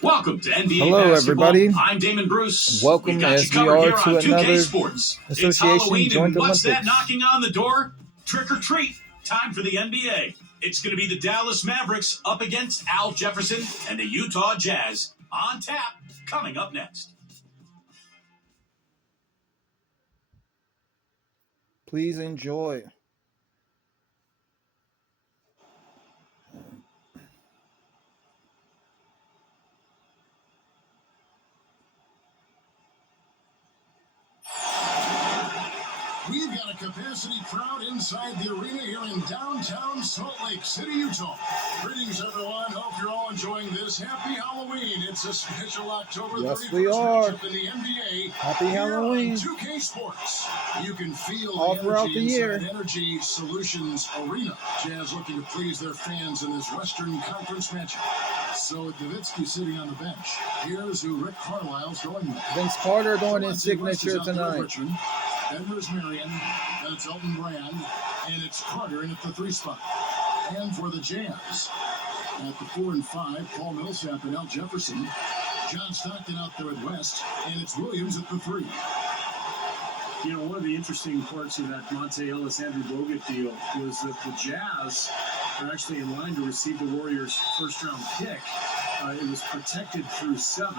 Welcome to NBA Hello, Basketball. everybody. I'm Damon Bruce. Welcome as we are to another Sports. It's Association Halloween, Joint and what's that Olympics. knocking on the door? Trick or treat. Time for the NBA. It's going to be the Dallas Mavericks up against Al Jefferson and the Utah Jazz. On tap, coming up next. Please enjoy. We've got a capacity crowd inside the arena here in downtown Salt Lake City, Utah. Greetings, everyone. Hope you're all enjoying this. Happy Halloween. It's a special October 31st we are. matchup in the NBA. Happy Halloween. 2K Sports. You can feel all the throughout energy the year. inside Energy Solutions Arena. Jazz looking to please their fans in this Western Conference matchup. So Nowitzki sitting on the bench. Here's who Rick Carlisle's going with. Vince Carter doing his signature tonight. Edwards Marion, that's Elton Brand, and it's Carter in at the 3 spot. And for the Jazz, at the 4 and 5, Paul Millsap and Al Jefferson. John Stockton out there at West, and it's Williams at the 3. You know, one of the interesting parts of that Monte Ellis-Andrew Bogut deal was that the Jazz are actually in line to receive the Warriors' first-round pick. It was protected through 7.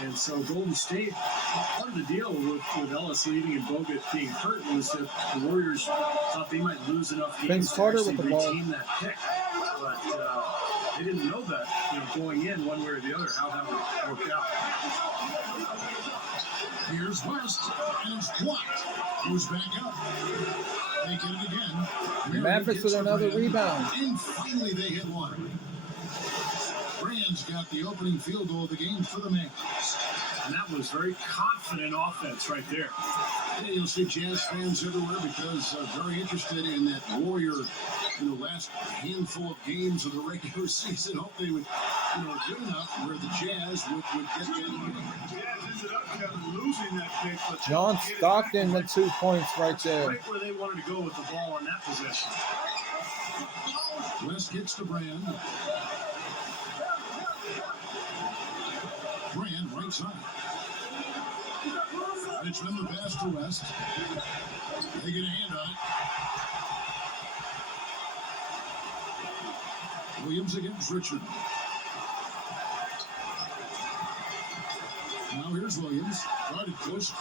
And so Golden State, part of the deal with Ellis leaving and Bogut being hurt was that the Warriors thought they might lose enough games to actually retain that pick. But they didn't know that, going in one way or the other, how that would work out. Here's West, and it's blocked. Who's back up? They get it again. The Mavericks with another rebound. And finally they hit one. Brand's got the opening field goal of the game for the Mavericks. And that was very confident offense right there. Yeah, you'll see Jazz fans everywhere because very interested in that Warrior, last handful of games of the regular season. Hope they would, good enough where the Jazz would get that game. Jazz ended up kind of losing that pick. But John Stockton with 2 points right there. Right where they wanted to go with the ball on that possession. West gets to Brand. Brand right side. Richmond the pass to West. They get a hand on it. Williams against Richmond. Now here's Williams. Right at close.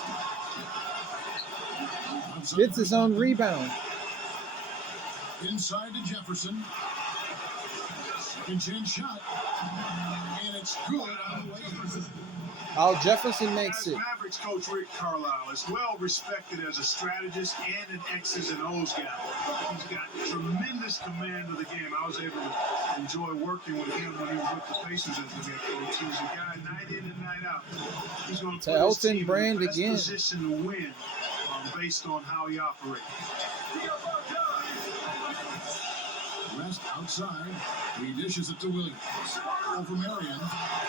Gets his own rebound. Inside to Jefferson. Second chance shot. And it's good on the way. Al Jefferson makes it. Mavericks coach Rick Carlisle is well respected as a strategist and an X's and O's guy. He's got tremendous command of the game. I was able to enjoy working with him when he was with the Pacers as the head coach. He's a guy night in and night out. He's going to put his team in the best position to win based on how he operates. West outside. He dishes it to Williams. Over Marion.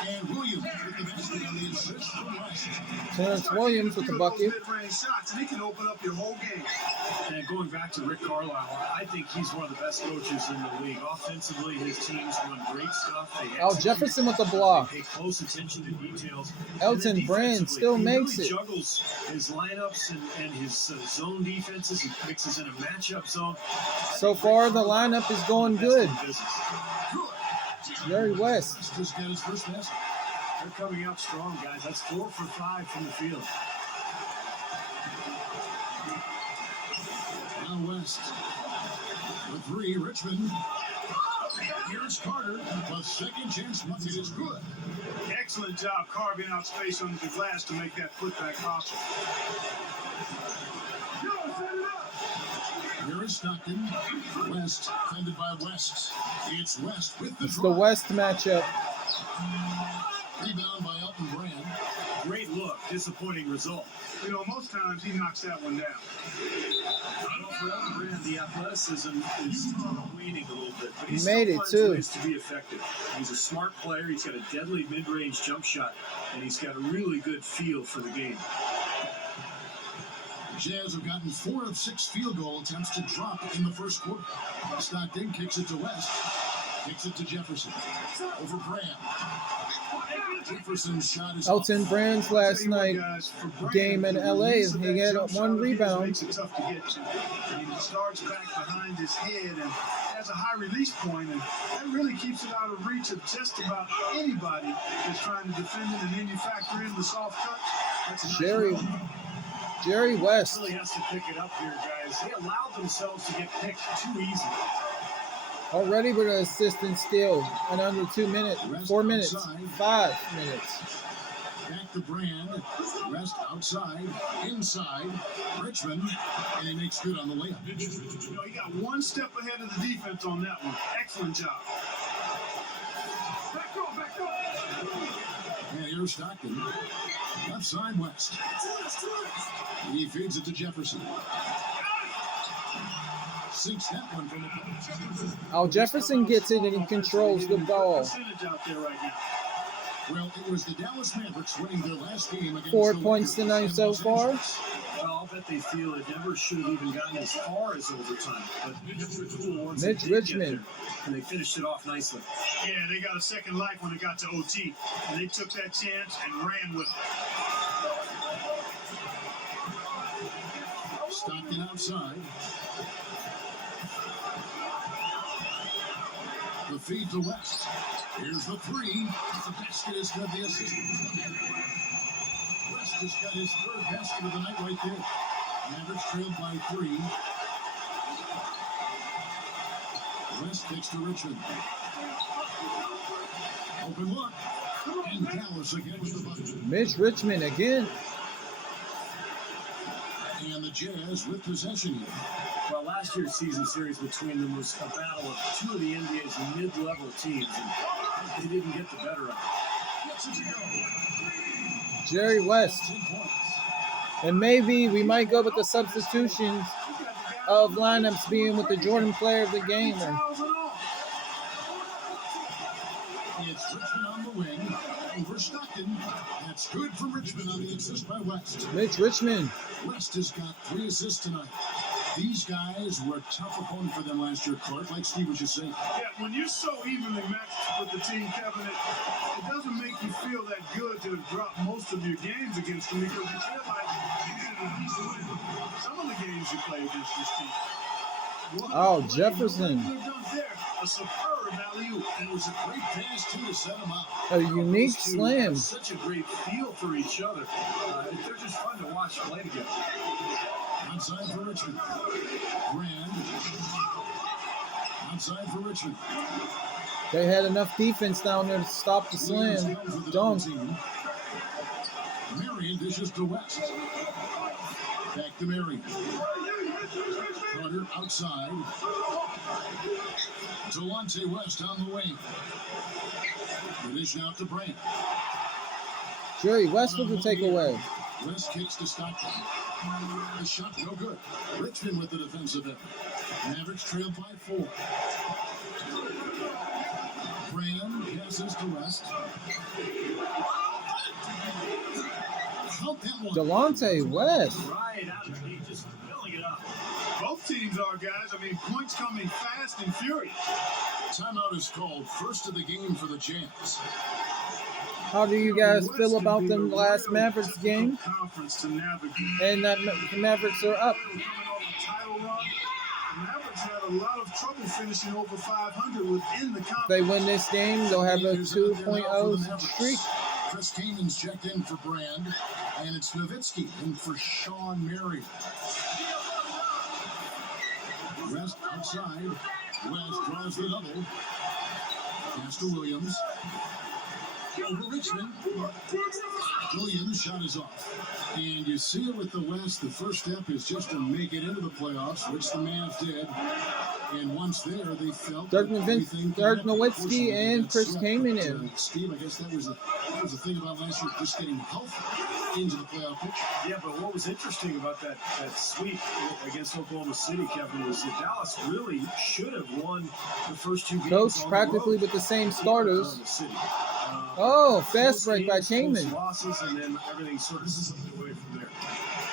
And Williams with the basket on the assist from West. Terrence Williams with the bucket. Mid-range shots, and he can open up your whole game. And going back to Rick Carlisle, I think he's one of the best coaches in the league. Offensively, his teams run great stuff. Al Jefferson with the block. They pay close attention to details. Elton Brand still makes it. He juggles his lineups and his zone defenses. He mixes in a matchup zone. So far, the lineup is going good. Jerry West. Just got his first basket. They're coming out strong, guys. That's 4 for 5 from the field. Now West. The 3, Richmond. Here's Carter. A second chance bucket is good. Excellent job carving out space under the glass to make that putback possible. Here is Stockton. West, defended by West. It's West with the It's draw. the West matchup. Rebound by Elton Brand. Great look. Disappointing result. Most times he knocks that one down. Well, for Elton Brand, the athleticism is waning a little bit, but he made it too. Ways to be effective. He's a smart player. He's got a deadly mid-range jump shot, and he's got a really good feel for the game. Jazz have gotten 4 of 6 field goal attempts to drop in the first quarter. Stockton kicks it to West. Kicks it to Jefferson. Over Graham. Jefferson's shot is Elton Brand's last night game in LA, he had one rebound. Makes it tough to get to. I mean, he starts back behind his head and has a high release point, and that really keeps it out of reach of just about anybody that's trying to defend it. And then you factor in the soft touch. That's a nice Jerry West. Really has to pick it up here, guys. They allowed themselves to get picked too easy. Already with an assist and steal in under 2 minutes, 4 minutes, 5 minutes. Back to Brand. Rest outside, inside. Richmond, and he makes good on the layup. You know, he got one step ahead of the defense on that one. Excellent job. Back up. And here's Stockton. Left side, West. He feeds it to Jefferson. Sinks that one from the post. Al Jefferson gets it and he controls the ball. Percentage out there right now. Well, it was the Dallas Mavericks winning their last game against 4 the points Lakers tonight in so Los far. Angeles. Well, I'll bet they feel it never should have even gotten as far as overtime. But cool once Mitch they did get Richmond. there, and they finished it off nicely. Yeah, they got a second life when it got to OT, and they took that chance and ran with it. Stockton outside. The feed to West. Here's the three. The basket is good. The assist. West has got his third basket of the night right there. Mavericks trailed by 3. West kicks to Richmond. Open look. And Dallas again with the bucket. Mitch Richmond again. And the Jazz with possession here. Well, last year's season series between them was a battle of two of the NBA's mid-level teams, and they didn't get the better of it. Jerry West. 10 points. And maybe we might go with the substitutions of lineups being with the Jordan player of the game. It's Richmond on the wing. Over Stockton. That's good for Richmond on the assist by West. Mitch Richmond. West has got 3 assists tonight. These guys were a tough opponent for them last year, Clark, like Steve was just saying. Yeah, when you're so evenly matched with the team, Kevin, it doesn't make you feel that good to drop most of your games against them because you feel like you should at least win some of the games you play against this team. Oh, Jefferson. A superb alley-oop. And it was a great pass, too, to set him up. A unique Those two slam. have such a great feel for each other. They're just fun to watch play together. Outside for Richmond. Grand. Outside for Richmond. They had enough defense down there to stop the slam. Dunk. Marion dishes to West. Back to Marion. Carter outside. Delonte West on the wing. The dish out to Brand. Jerry West with the takeaway. West kicks to Stockton. The shot no good. Richmond with the defensive effort. Mavericks trail by 4. Brand passes to West. Count that one. Delonte West. Right out of the gate, just filling it up. Both teams are, guys. I mean, points coming fast and furious. Timeout is called. First of the game for the Jazz. How do you guys feel about them last Mavericks game? Conference to navigate. And that the Mavericks are up. Coming off a title run, the Mavericks had a lot of trouble finishing over 500 within the conference. They win this game, they'll have a 2.0 streak. Chris Kanan's checked in for Brand, and it's Nowitzki in for Sean Marion. West outside. West draws the double. Pass to Williams. Over Richmond. Williams' shot is off. And you see it with the West. The first step is just to make it into the playoffs, which the Mavs did. And once there, they felt Dirk everything Nowitzki and Chris Kaman in. Steve, I guess that was the thing about last year, just getting healthy into the playoff picture. Yeah, but what was interesting about that sweep against Oklahoma City, Kevin, was that Dallas really should have won the first 2 games. Coach on practically the road. with the same starters. Oklahoma City. Oh, fast Close break by games, close Kaman. losses, and then everything sort of slipped away from there.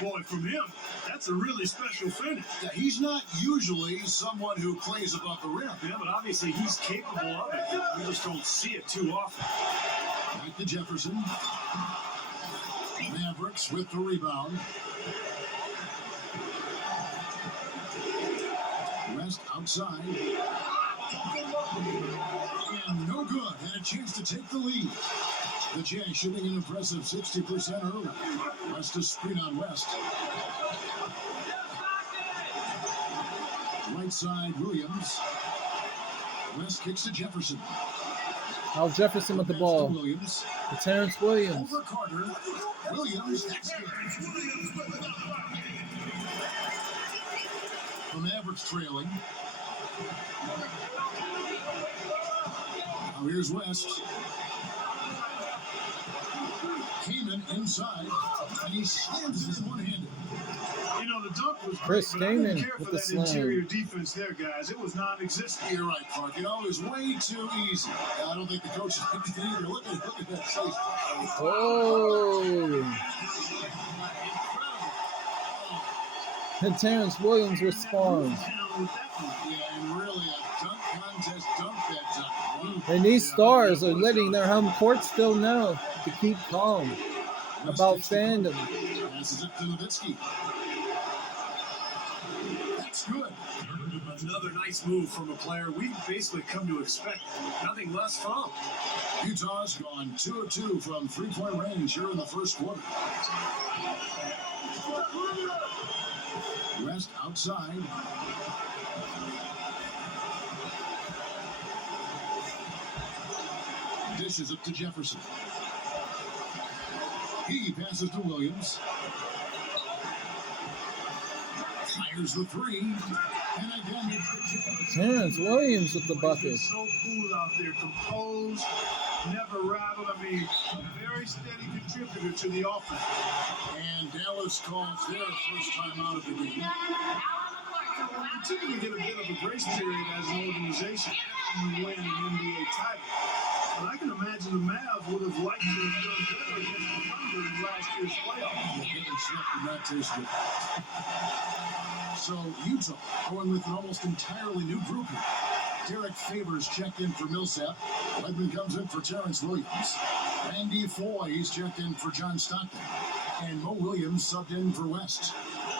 Boy, from him, that's a really special finish. Yeah, he's not usually someone who plays above the rim. Yeah, but obviously he's capable of it. We just don't see it too often. Back Back to Jefferson. Mavericks with the rebound. West outside. And no good. Had a chance to take the lead. The Jazz shooting an impressive 60% early. West to screen on West. Right side, Williams. West kicks to Jefferson. Al Jefferson with the ball. Williams. To Terrence Williams. Over Carter. Williams. That's good. The Mavericks trailing. Now here's West. Kaman inside, and he slams it one-handed. You know, the dunk was Chris great, but I didn't Kaman care with for the that slam. interior defense there, guys. It was non-existent. You're right, Clark. You know, it was way too easy. I don't think the coach liked it either. Look at that face. Oh. And Terrence Williams responds. Yeah, and really a dunk contest dunk that time. And these stars are letting their home court still know to keep calm about fandom. Passes it to Nowitzki. That's good. Another nice move from a player we've basically come to expect nothing less from. Utah's gone 2 of 2 from three-point range here in the first quarter. West outside. Dishes it to Jefferson. He passes to Williams. Fires the three. And again, Terrence Williams with the bucket. So cool out there, composed, never rattled. I mean, a very steady contributor to the offense. and Dallas calls their first time out of the game. We typically get a bit of a grace period as an organization after you win an NBA title. But I can imagine the Mavs would have liked to have done better against the Thunder in last year's playoffs. Yeah, getting swept in that taste good. So Utah going with an almost entirely new group here. Derek Favors checked in for Millsap. Ledman comes in for Terrence Williams. Randy Foy, he's checked in for John Stockton. And Mo Williams subbed in for West.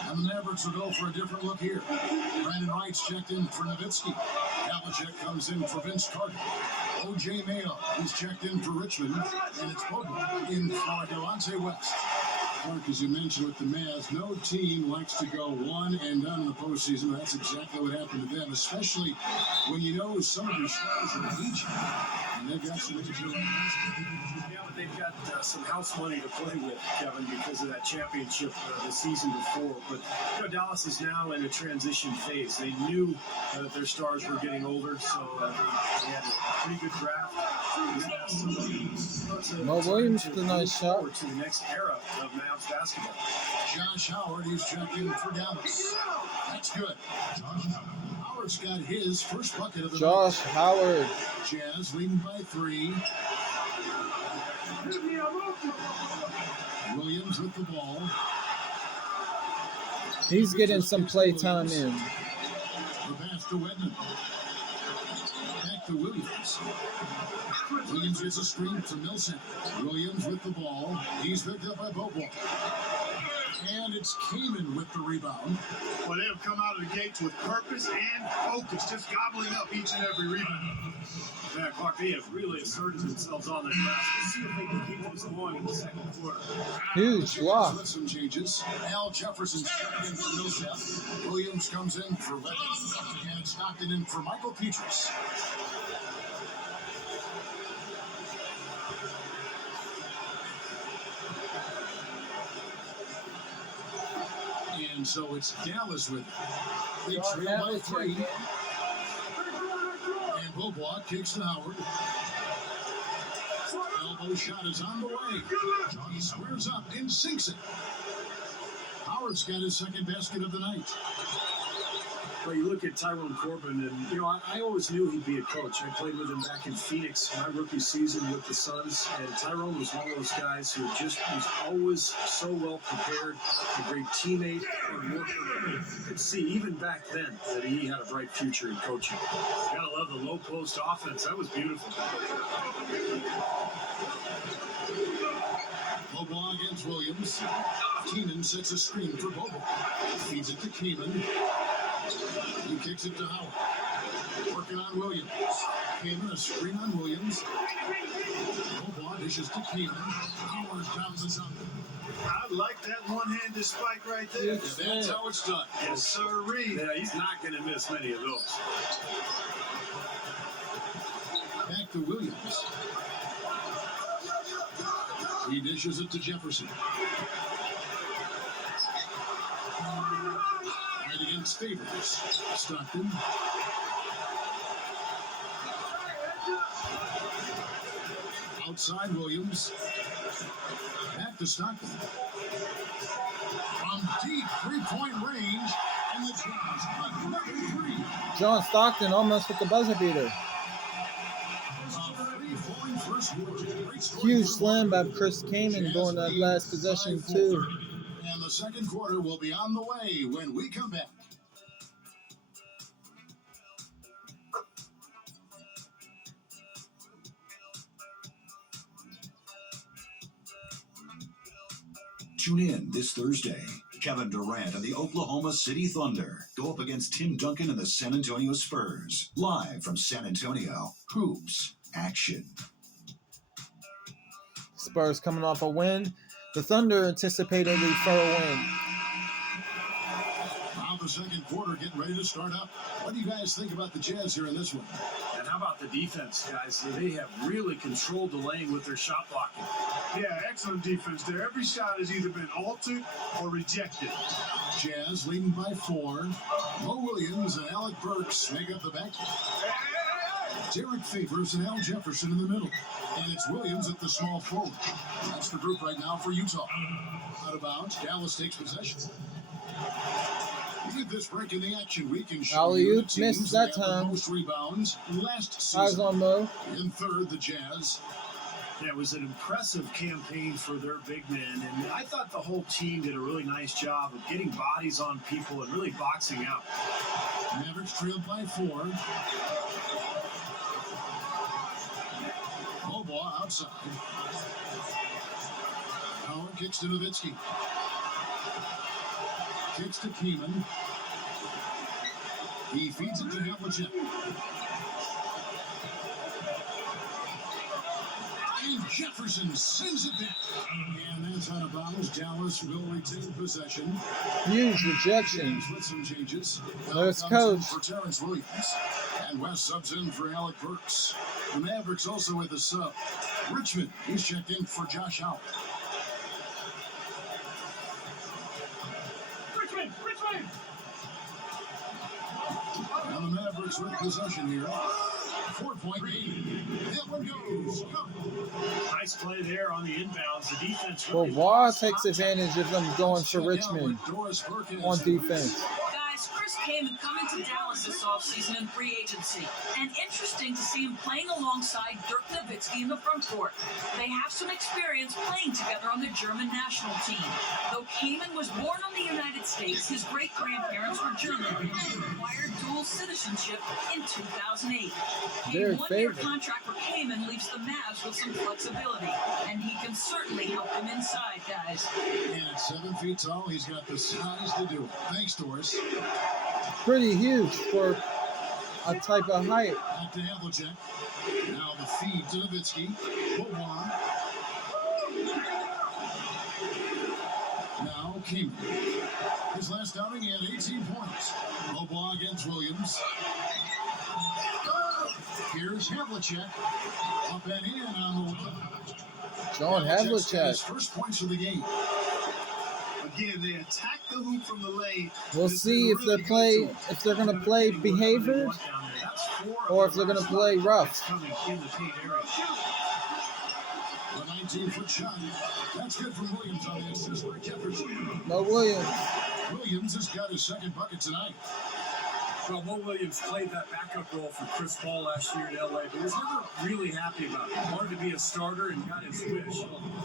And the Mavericks will go for a different look here. Brandon Wright's checked in for Nowitzki. Havlicek comes in for Vince Carter. O.J. Mayo, he's checked in for Richmond. And it's Pollard in for Delonte West. Clark, as you mentioned with the Mavs, no team likes to go one and done in the postseason. That's exactly what happened to them, especially when you know some of your stars are aging. And they've got some injuries. Yeah, but they've got some house money to play with, Kevin, because of that championship the season before. But Dallas is now in a transition phase. They knew that their stars were getting older, so they had a pretty good draft. Mo Williams with a nice shot. To the next era of Mavs basketball. Josh Howard, he's checked in for Dallas. That's good. Howard's got his first bucket of the Josh Howard. Jazz leading by 3. Williams with the ball. He's getting some play time in. The pass to Wedman. Back to Williams. Williams gets a screen from Millsap. Williams with the ball. He's picked up by Pollard-Bey. And it's Kaman with the rebound. Well, they have come out of the gates with purpose and focus, just gobbling up each and every rebound. Yeah, Clark, they have really asserted themselves on their grass. Let's see if they can keep this going in the second quarter. Huge block. With some changes. Al Jefferson's checked in for Millsap. Williams comes in for Ledman. And it's Stockton in for Michael Petrus. And so it's Dallas with it. They trail by 3. And Pollard kicks to Howard. Elbow shot is on the way. He squares up and sinks it. Howard's got his second basket of the night. Well, you look at Tyrone Corbin, and, I always knew he'd be a coach. I played with him back in Phoenix, my rookie season with the Suns, and Tyrone was one of those guys who was always so well prepared, a great teammate, and worker. You could see, even back then, that he had a bright future in coaching. You gotta love the low post offense. That was beautiful. against Williams. Keenan sets a screen for Bobo. Feeds it to Keenan. He kicks it to Howard. Working on Williams. Keenan, a screen on Williams. Bobo dishes to Keenan. Howard down the zone. I like that one-handed spike right there. And that's how it's done. Yes, sirree. Yeah, he's not going to miss many of those. Back to Williams. He dishes it to Jefferson. Right against Favors. Stockton. Outside Williams. Back to Stockton. From deep three-point range. And the Jazz on another three. John Stockton almost with the buzzer beater. Huge slam by Chris Kaman during that last possession too. And the second quarter will be on the way when we come back. Tune in this Thursday. Kevin Durant and the Oklahoma City Thunder go up against Tim Duncan and the San Antonio Spurs. Live from San Antonio. Hoops Action. Spurs coming off a win. The Thunder anticipated a thorough win. Now the second quarter getting ready to start up. What do you guys think about the Jazz here in this one? And how about the defense, guys? They have really controlled the lane with their shot blocking. Yeah, excellent defense there. Every shot has either been altered or rejected. Jazz leading by 4. Mo Williams and Alec Burks make up the backcourt. Derek Favors and Al Jefferson in the middle. And it's Williams at the small forward. That's the group right now for Utah. Out of bounds, Dallas takes possession. With this break in the action, we can show you the Alley-oop, teams missed that have the time. most rebounds last Eyes season. on Mo. In third, the Jazz. Yeah, it was an impressive campaign for their big men, and I thought the whole team did a really nice job of getting bodies on people and really boxing out. Mavericks trailed by 4. Bobo outside. Howard kicks to Nowitzki. Kicks to Keeman. He feeds it to Havlicek. And Jefferson sends it back. And that's out of bounds. Dallas will retain possession. Huge rejection. James with some changes. There's Comes Coach. in for Terrence Williams. And West subs in for Alec Burks. The Mavericks also with a sub. Richmond, he's checked in for Josh Howard. Richmond! Now the Mavericks with possession here. 4-point game. That one goes. Go. Nice play there on the inbounds. The defense Well, really Waugh lost takes contact. advantage of them going for Check out Richmond with Doris Perkins. on defense. Guys, Chris Kaman coming to Dallas this offseason in free agency. And interesting to see him playing alongside Dirk Nowitzki in the front court. They have some experience playing together on the German national team. Though Kaman was born in the United States, his great-grandparents were German and acquired dual citizenship in 2008. A Very one-year favorite. contract for Kaman leaves the Mavs with some flexibility. And he can certainly help them inside, guys. And at 7 feet tall, he's got the size to do it. Thanks, Doris. Pretty huge for a type of height. Back to Havlicek. Now the feed to Nowitzki. Boban. Now Keeman. His last outing, he had 18 points. Boban against Williams. Here's Havlicek. Up and in on the wing. John Havlicek's got his Havlicek. first points of the game. Again, they attack the hoop from the lane. We'll see if they're going to play behavior or if they're going to play rough. Coming in the paint area. The 19-foot shot. That's good from Williams on the assist by Jefferson. Mo Williams. Williams has got his second bucket tonight. Well, Mo Williams played that backup role for Chris Paul last year in LA, but was never really happy about it. He wanted to be a starter and got his wish.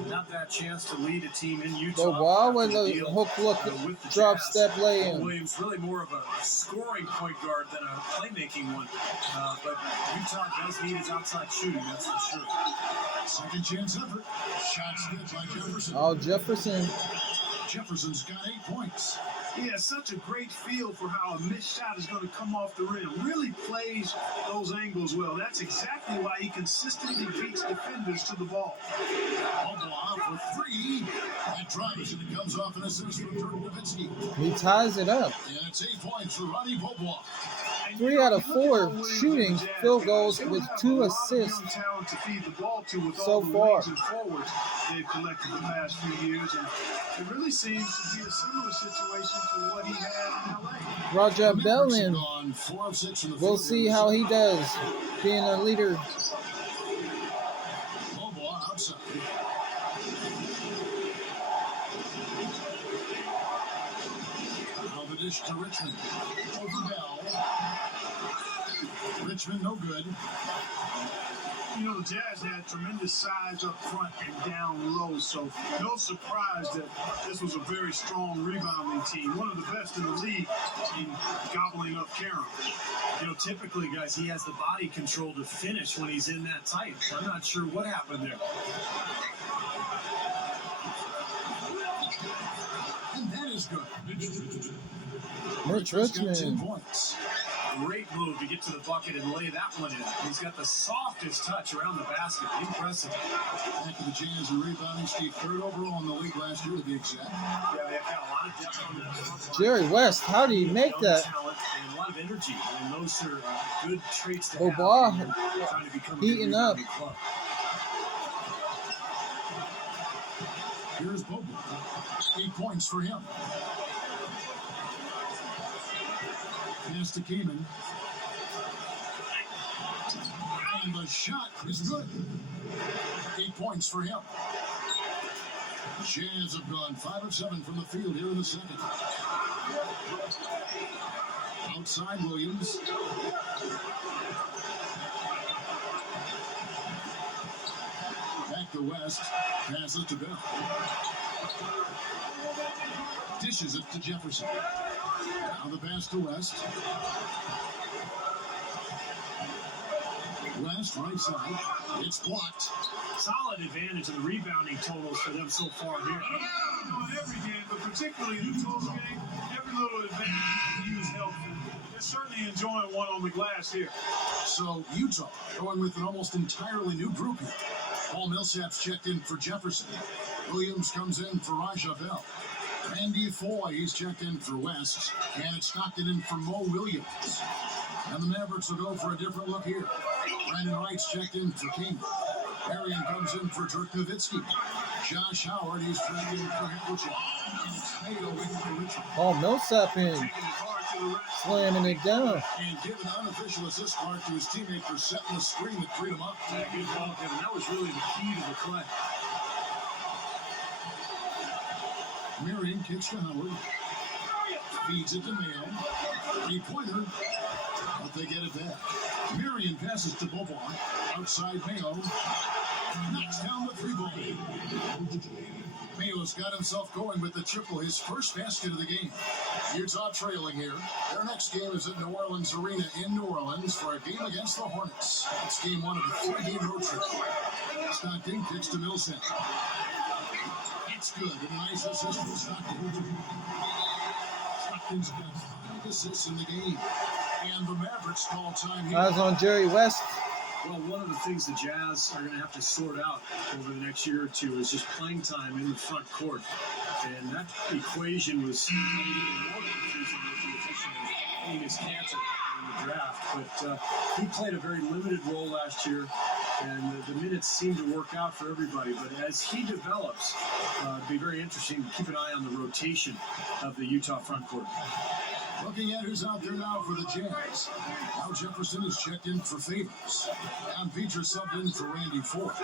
Not that chance to lead a team in Utah. The wall with after the deal, hook look, with the drop Jazz. step lay Mo in. Williams really more of a scoring point guard than a playmaking one. But Utah does need his outside shooting, that's for sure. Second chance effort. Shots good by Jefferson. Oh, Jefferson. Jefferson's got 8 points. He has such a great feel for how a missed shot is going to come off the rim. Really plays those angles well. That's exactly why he consistently beats defenders to the ball. Pollard for 3. That drives and it comes off an assist from Dirk Nowitzki. He ties it up. And it's 8 points for Ronnie Pollard. 3 out of 4 shooting field goals with 2 assists so far. They've collected the past few years, and it really seems to be a similar situation to what he had in LA. Roger Bellin. 4 of 6 in the We'll see how he does being a leader. Pollard outside. Now the dish to Richmond. Over Bell. Richmond no good. You know, the Jazz had tremendous size up front and down low, so no surprise that this was a very strong rebounding team. One of the best in the league in gobbling up Carom. You know, typically, guys, he has the body control to finish when he's in that tight. I'm not sure what happened there. And that is good. Mitch Richmond's got 10 Richmond. points. Great move to get to the bucket and lay that one in. He's got the softest touch around the basket. Impressive. Back to the Jazz and rebounding. Steve, 3rd overall in the league last year, to be exact. Yeah, they've got a lot of depth on that front line. Jerry West, how do you make Young that? talent and a lot of energy. And those are good traits to Bobois have. Trying to become a heating up. rebounding club. Here's Bobo. 8 points for him. Pass to Kamen. And the shot is good. 8 points for him. Jazz have gone 5 of 7 from the field here in the second. Outside Williams. Back to West. Passes to Bell. Dishes it to Jefferson. Now the pass to West. West, right side. It's blocked. Solid advantage in the rebounding totals for them so far here. On every game, but particularly in the close game, every little advantage you can use helpful. They're certainly enjoying one on the glass here. So Utah going with an almost entirely new group here. Paul Millsap's checked in for Jefferson. Williams comes in for Raja Bell. Randy Foy, he's checked in for West. And it's Stockton in for Mo Williams. And the Mavericks will go for a different look here. Brandon Wright's checked in for King. Arian comes in for Dirk Nowitzki. Josh Howard, he's checked in for Havlicek. And it's Mayo in for Richard. Oh, Millsap in. Taking it hard to the rack. Slamming it down. And giving an unofficial assist mark to his teammate for setting the screen that freed him up. Yeah, good ball, Kevin. That was really the key to the play. Marion kicks to Howard. Feeds it to Mayo. 3-pointer. But they get it back. Marion passes to Boban. Outside Mayo. Knocks down the 3-ball. Mayo's got himself going with the triple, his first basket of the game. Utah trailing here. Their next game is at New Orleans Arena in New Orleans for a game against the Hornets. It's game 1 of a 3-game road trip. Stockton kicks to Millsap. It's good. And a nice assist from Stockton. Stockton's got 5 assists in the game. And the Mavericks call time here. Eyes on Jerry West. Well, one of the things the Jazz are going to have to sort out over the next year or two is just playing time in the front court. And that equation was made even more confusing with the addition of Enos Kanter in the draft. But he played a very limited role last year, and the minutes seemed to work out for everybody. But as he develops, it'll be very interesting to keep an eye on the rotation of the Utah front court. Looking at who's out there now for the Jazz. Al Jefferson is checked in for Favors. And Peter subbed in for Randy Ford.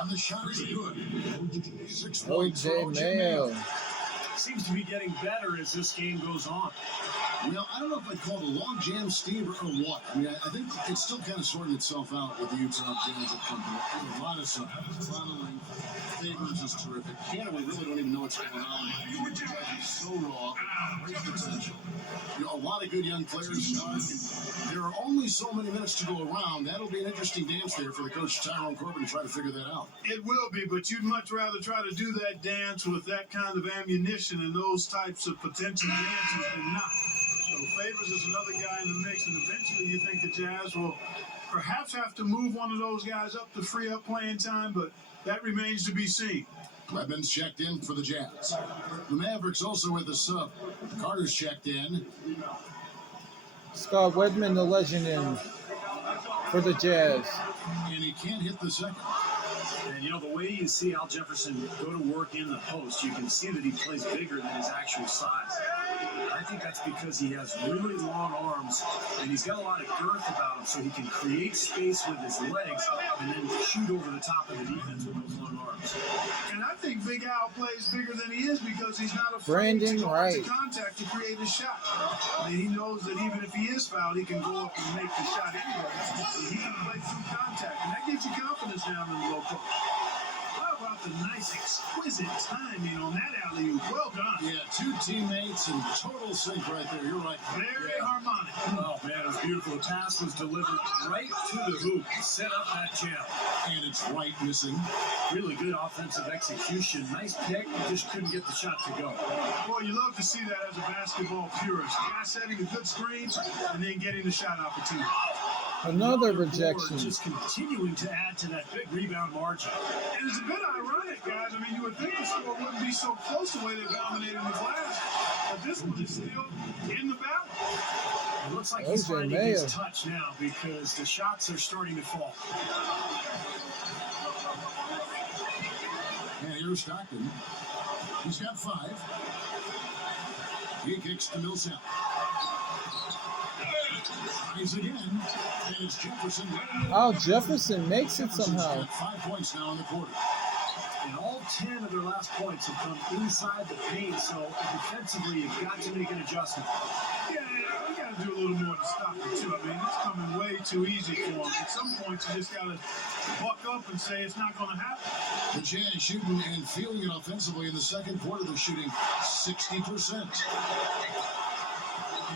And the shot is good. 6 points for OJ Mayo. Seems to be getting better as this game goes on. Well, I don't know if I'd call it a log jam, Steve, or what. I mean, I think it's still kind of sorting itself out with the Utah Jazz at company. A lot of length. Favors is terrific. Canada really don't even know what's going on. He's so raw, great potential. You know, a lot of good young players. There are only so many minutes to go around. That'll be an interesting dance there for the coach Tyrone Corbin to try to figure that out. It will be, but you'd much rather try to do that dance with that kind of ammunition and those types of potential dances than not. So Favors is another guy in the mix, and eventually you think the Jazz will perhaps have to move one of those guys up to free up playing time, but that remains to be seen. Clemens checked in for the Jazz. The Mavericks also with the sub. Carter's checked in. Scott Wedman, the legend, in for the Jazz. And he can't hit the second. And, you know, the way you see Al Jefferson go to work in the post, you can see that he plays bigger than his actual size. I think that's because he has really long arms, and he's got a lot of girth about him, so he can create space with his legs and then shoot over the top of the defense with those long arms. And I think Big Al plays bigger than he is because he's not afraid Brandon to go Wright. into contact to create a shot. And he knows that even if he is fouled, he can go up and make the shot anyway. So he can play through contact, and that gives you confidence down in the low post. How about the nice, exquisite timing on that alley-oop? Well done. Yeah, two teammates in total sync right there. You're right. Very harmonic. Oh, man, it was beautiful. The pass was delivered right to the hoop to set up that jam. And it's Wright missing. Really good offensive execution. Nice pick, just couldn't get the shot to go. Boy, you love to see that as a basketball purist. Guy setting a good screen and then getting the shot opportunity. Another Board rejection. just continuing to add to that big rebound margin. And it's a bit ironic, guys. I mean, you would think the score wouldn't be so close the way they're dominating the glass, but this one is still in the battle. It looks like he's OJ finding Mayo. his touch now because the shots are starting to fall. And here's Stockton. He's got 5. He kicks to Millsap. Tries again. And it's Jefferson. Oh, Jefferson makes it Jefferson's somehow. got 5 points now in the quarter. And all 10 of their last points have come inside the paint, so defensively you've got to make an adjustment. Yeah, we got to do a little more to stop it, too. I mean, it's coming way too easy for them. At some point, you just got to buck up and say it's not going to happen. The Jazz shooting and feeling it offensively in the second quarter. They're shooting 60%.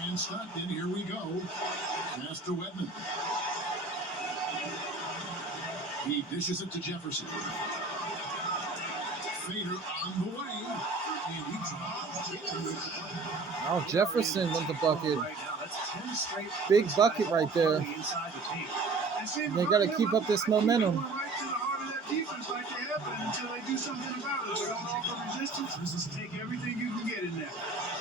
And Stockton, here we go. Pass to Wedman. He dishes it to Jefferson. Fader on the way. And he drops. Oh, Jefferson with the bucket. Right now, that's 10 straight Big bucket right there. inside the paint. And see, They got to keep up this momentum. Right to the heart of that defense like they have been until they do something about it. They don't offer resistance. Take everything you can get in there.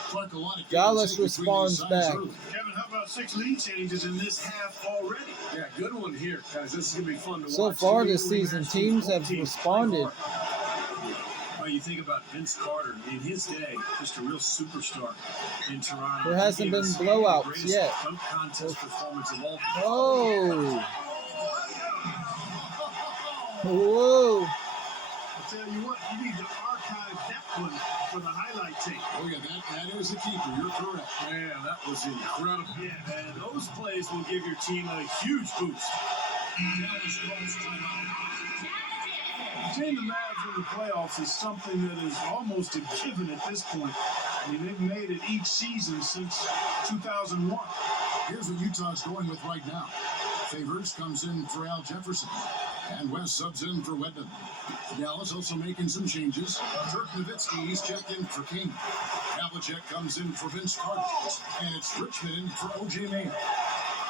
Clark, a lot of Dallas games in between these responds sides back. early. Kevin, how about 6 lead changes in this half already? Yeah, good one here, guys. This is going to be fun to watch. So far this Really season, matched teams both have teams responded. play hard. Well, you think about Vince Carter in his day, just a real superstar in Toronto. There hasn't He been was blowouts the greatest yet. dunk contest performance of all time. Oh. Whoa. I tell you what, you need to archive that one for the highlight tape. Oh, yeah, that is a keeper. You're correct. Man, that was incredible. Yeah. And those plays will give your team a huge boost. Dallas calls timeout. Seeing the Mavs in the playoffs is something that is almost a given at this point. I mean, they've made it each season since 2001. Here's what Utah's going with right now. Favors comes in for Al Jefferson. And West subs in for Wedman. Dallas also making some changes. Dirk Nowitzki, he's checked in for King. Havlicek comes in for Vince Carter. And it's Richmond in for O.J. Mayo.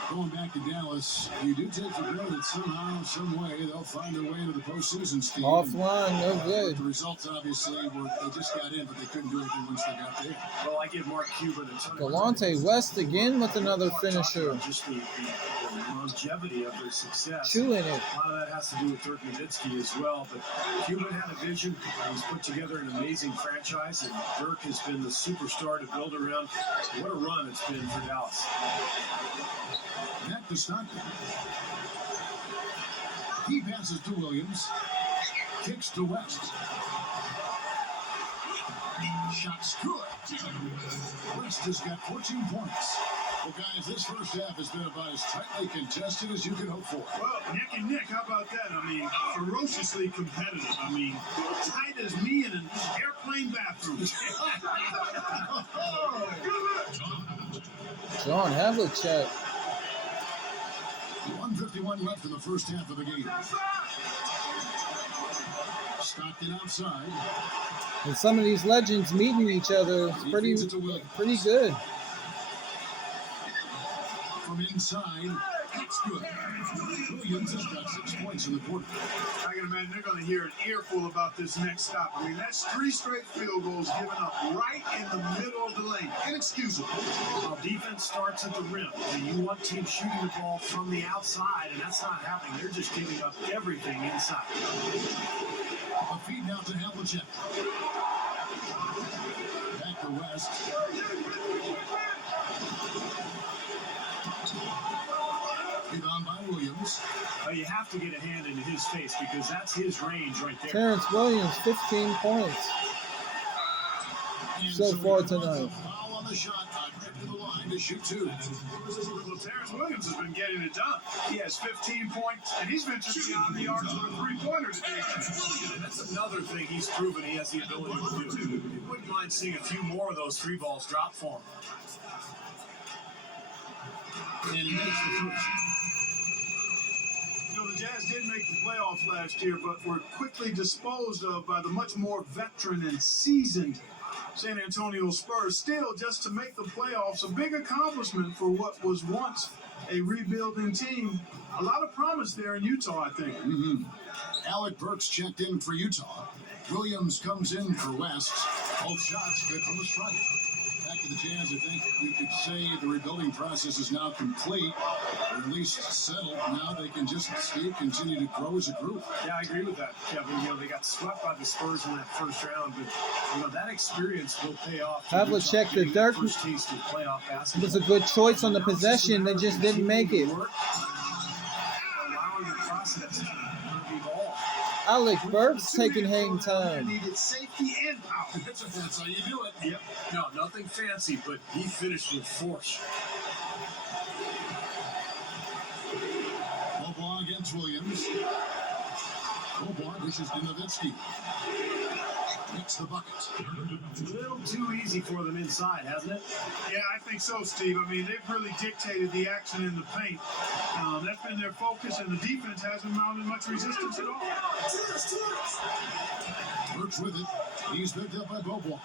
Going back to Dallas, you do take for granted that somehow, some way, they'll find their way into the postseason, Steve. Offline, no The good. results, obviously, were they just got in, but they couldn't do anything once they got there. Well, I give Mark Cuban a ton of Galante West again with another Talk finisher. about just the longevity of their success. Chewing it. A lot of that has to do with Dirk Nowitzki as well, but Cuban had a vision. He's put together an amazing franchise, and Dirk has been the superstar to build around. What a run it's been for Dallas. Back to Stockton. He passes to Williams. Kicks to West. Shots good. West has got 14 points. Well, guys, this first half has been about as tightly contested as you can hope for. Well, neck and neck, how about that? I mean, ferociously competitive. I mean, tight as me in an airplane bathroom. John Havlicek. 1:51 left in the first half of the game. Stockton outside. And some of these legends meeting each other is pretty good. From inside, that's good. Williams has got 6 points in the quarter. I can imagine they're going to hear an earful about this next stop. I mean, that's 3 straight field goals given up right in the middle of the lane. Inexcusable. Well, defense starts at the rim, and you want teams shooting the ball from the outside, and that's not happening. They're just giving up everything inside. A feed now to Havlicek. Back to West. Rebound by Williams. You have to get a hand into his face because that's his range right there. Terrence Williams, 15 points And so far he draws tonight. a foul on the shot. A trip to the line to shoot 2. Well, Terrence Williams has been getting it done. He has 15 points, and he's ventured beyond the arc with a 3-pointer today. That's another thing he's proven he has the ability to do. You wouldn't mind seeing a few more of those 3 balls drop for him. And he makes the first. You know, the Jazz did make the playoffs last year, but were quickly disposed of by the much more veteran and seasoned San Antonio Spurs. Still, just to make the playoffs, a big accomplishment for what was once a rebuilding team. A lot of promise there in Utah, I think. Alec Burks checked in for Utah. Williams comes in for West. Both shots good from the striker. Back to the Jazz, I think we could say the rebuilding process is now complete, or at least settled. Now they can just continue to grow as a group. Yeah, I agree with that, Kevin. You know, they got swept by the Spurs in that first round, but you know that experience will pay off. Havlicek, the Dirk, first taste of playoff basketball. was a good choice on the possession. They just didn't make it. Allowing the process to evolve. Alec Burks taking hang time. Needed safety and power. That's how you do it. Yep. No, nothing fancy, but he finished with force. Bobois against Williams. Bobois wishes to Nowitzki. Makes the bucket. A little too easy for them inside, hasn't it? Yeah, I think so, Steve. I mean, they've really dictated the action in the paint. That's been their focus, and the defense hasn't mounted much resistance at all. Burks with it. He's picked up by Bobois.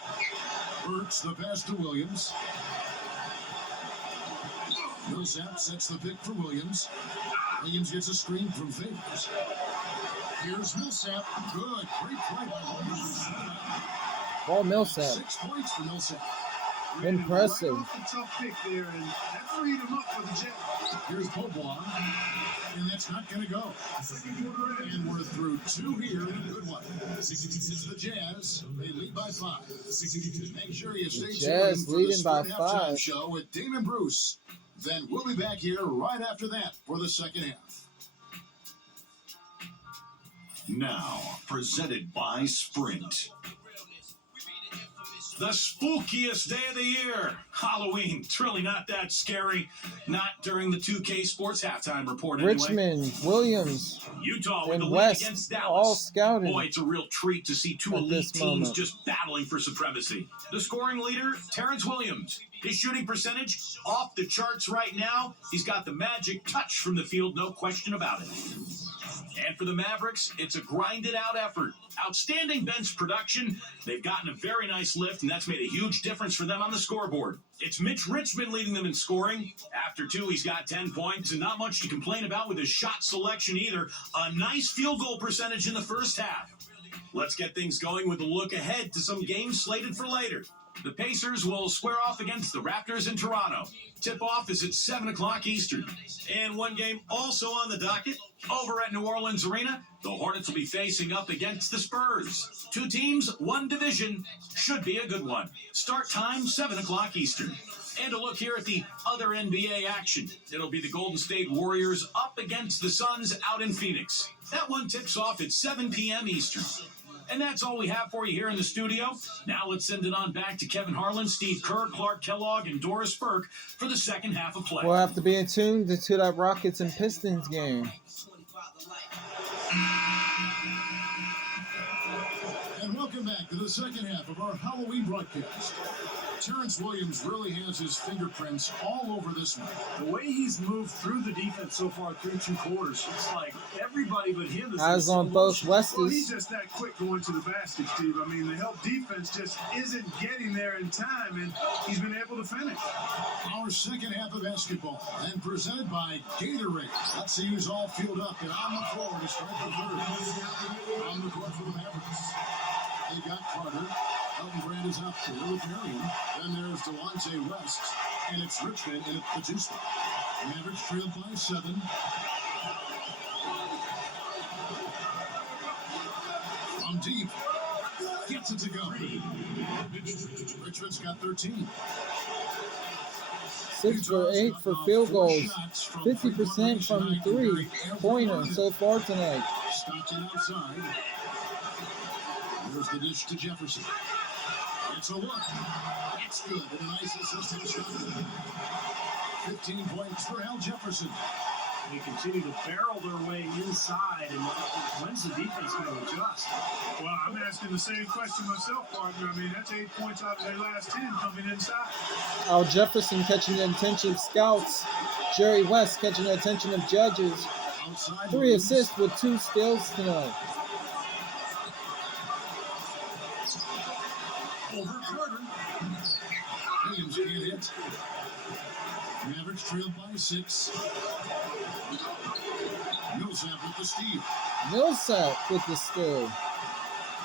Burks the pass to Williams. Millsap sets the pick for Williams. Williams gets a screen from Favors. Here's Millsap. Good. Great play by Williams. Paul Millsap. 6 points for Millsap. Impressive. Right off the tough pick there, and that freed him up for the Jazz. Here's Bobois. And that's not going to go. And we're through 2 here. A good one. It's the Jazz. They lead by 5. Make sure you stay Jazz tuned for leading the by Sprint Halftime 5. Show with Damon Bruce. Then we'll be back here right after that for the second half. Now, presented by Sprint. The spookiest day of the year, Halloween. It's really not that scary. Not during the 2K Sports halftime report, anyway. Richmond, Williams, Utah with and the lead West against all Dallas. scouted. Boy, it's a real treat to see 2 at elite this teams moment. just battling for supremacy. The scoring leader, Terrence Williams. His shooting percentage off the charts right now. He's got the magic touch from the field, no question about it. And for the Mavericks, it's a grinded-out effort. Outstanding bench production. They've gotten a very nice lift, and that's made a huge difference for them on the scoreboard. It's Mitch Richmond leading them in scoring. After 2, he's got 10 points, and not much to complain about with his shot selection either. A nice field goal percentage in the first half. Let's get things going with a look ahead to some games slated for later. The Pacers will square off against the Raptors in Toronto. Tip-off is at 7 o'clock Eastern. And one game also on the docket. Over at New Orleans Arena, the Hornets will be facing up against the Spurs. 2 teams, 1 division. Should be a good one. Start time, 7 o'clock Eastern. And a look here at the other NBA action. It'll be the Golden State Warriors up against the Suns out in Phoenix. That one tips off at 7 p.m. Eastern. And that's all we have for you here in the studio. Now let's send it on back to Kevin Harlan, Steve Kerr, Clark Kellogg, and Doris Burke for the second half of play. We'll have to be in tune to that Rockets and Pistons game. And welcome back to the second half of our Halloween broadcast. Terrence Williams really has his fingerprints all over this one. The way he's moved through the defense so far through 2 quarters, it's like everybody but him is Eyes on both Well, he's Westies. just that quick going to the basket, Steve. I mean, the help defense just isn't getting there in time, and he's been able to finish. Our second half of basketball, and presented by Gatorade. Let's see who's all filled up and on the floor to start the third. On the court for the Mavericks. They got Carter. Elton Brand is up there with Marion. Then there's Delonte West, and it's Richmond in at the 2 spot. Mavericks trailed by 7. From deep, gets it to go. Richmond's got 13. 6 for 8 for field goals. 50% from 3-pointer so far tonight. Stockton outside. There's the dish to Jefferson. It's a look. It's good. And a nice assist to the shot. 15 points for Al Jefferson. They continue to barrel their way inside, and when's the defense going to adjust? Well, I'm asking the same question myself, partner. I mean, that's 8 points out of their last 10 coming inside. Al Jefferson catching the attention of scouts. Jerry West catching the attention of judges. Outside 3 assists with 2 steals tonight. over Carter. Williams can't hit. Mavericks trailed by 6. Millsap with the steal. Millsap with the steal.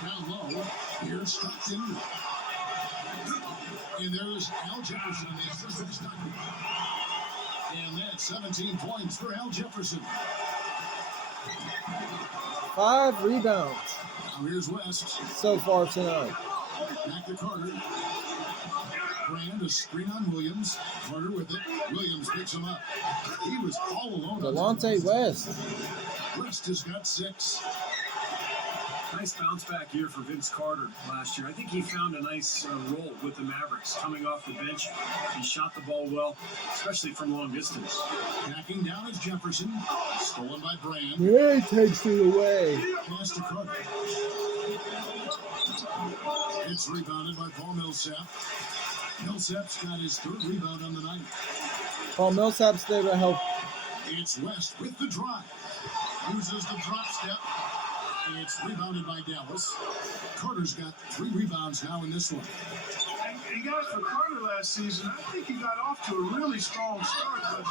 Down low. Here's Stockton. And there's Al Jefferson in the assist for Stockton. And that's 17 points for Al Jefferson. 5 rebounds Now here's West. so far tonight. Back to Carter. Brand, a screen on Williams. Carter with it. Williams picks him up. He was all alone. Delonte West. West has got 6. Nice bounce back year for Vince Carter last year. I think he found a nice role with the Mavericks coming off the bench. He shot the ball well, especially from long distance. Backing down is Jefferson. Stolen by Brand. Yeah, he takes it away. Pass to Carter. It's rebounded by Paul Millsap. Millsap's got his 3rd rebound on the night. Paul Millsap's there to help. It's West with the drive. Uses the drop step. It's rebounded by Dallas. Carter's got 3 rebounds now in this one. And guys, for Carter last season, I think he got off to a really strong start, but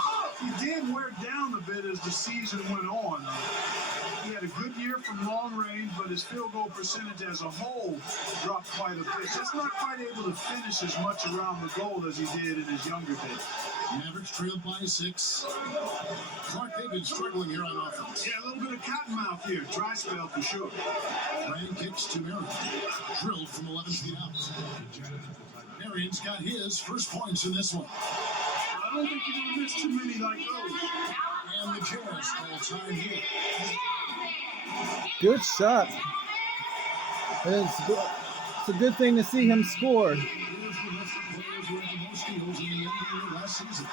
he did wear down a bit as the season went on. He had a good year from long range, but his field goal percentage as a whole dropped quite a bit. Just not quite able to finish as much around the goal as he did in his younger days. Mavericks trailed by 6. Clark, they've been struggling here on offense. Yeah, a little bit of cottonmouth here. Dry spell for sure. Brand kicks to Marion. Drilled from 11 feet out. Marion's got his first points in this one. I don't think you're going to miss too many like those. And the Jazz all-time hit. Good shot. It's a good thing to see him score. Here's the list of players who had the most steals in the NBA last season.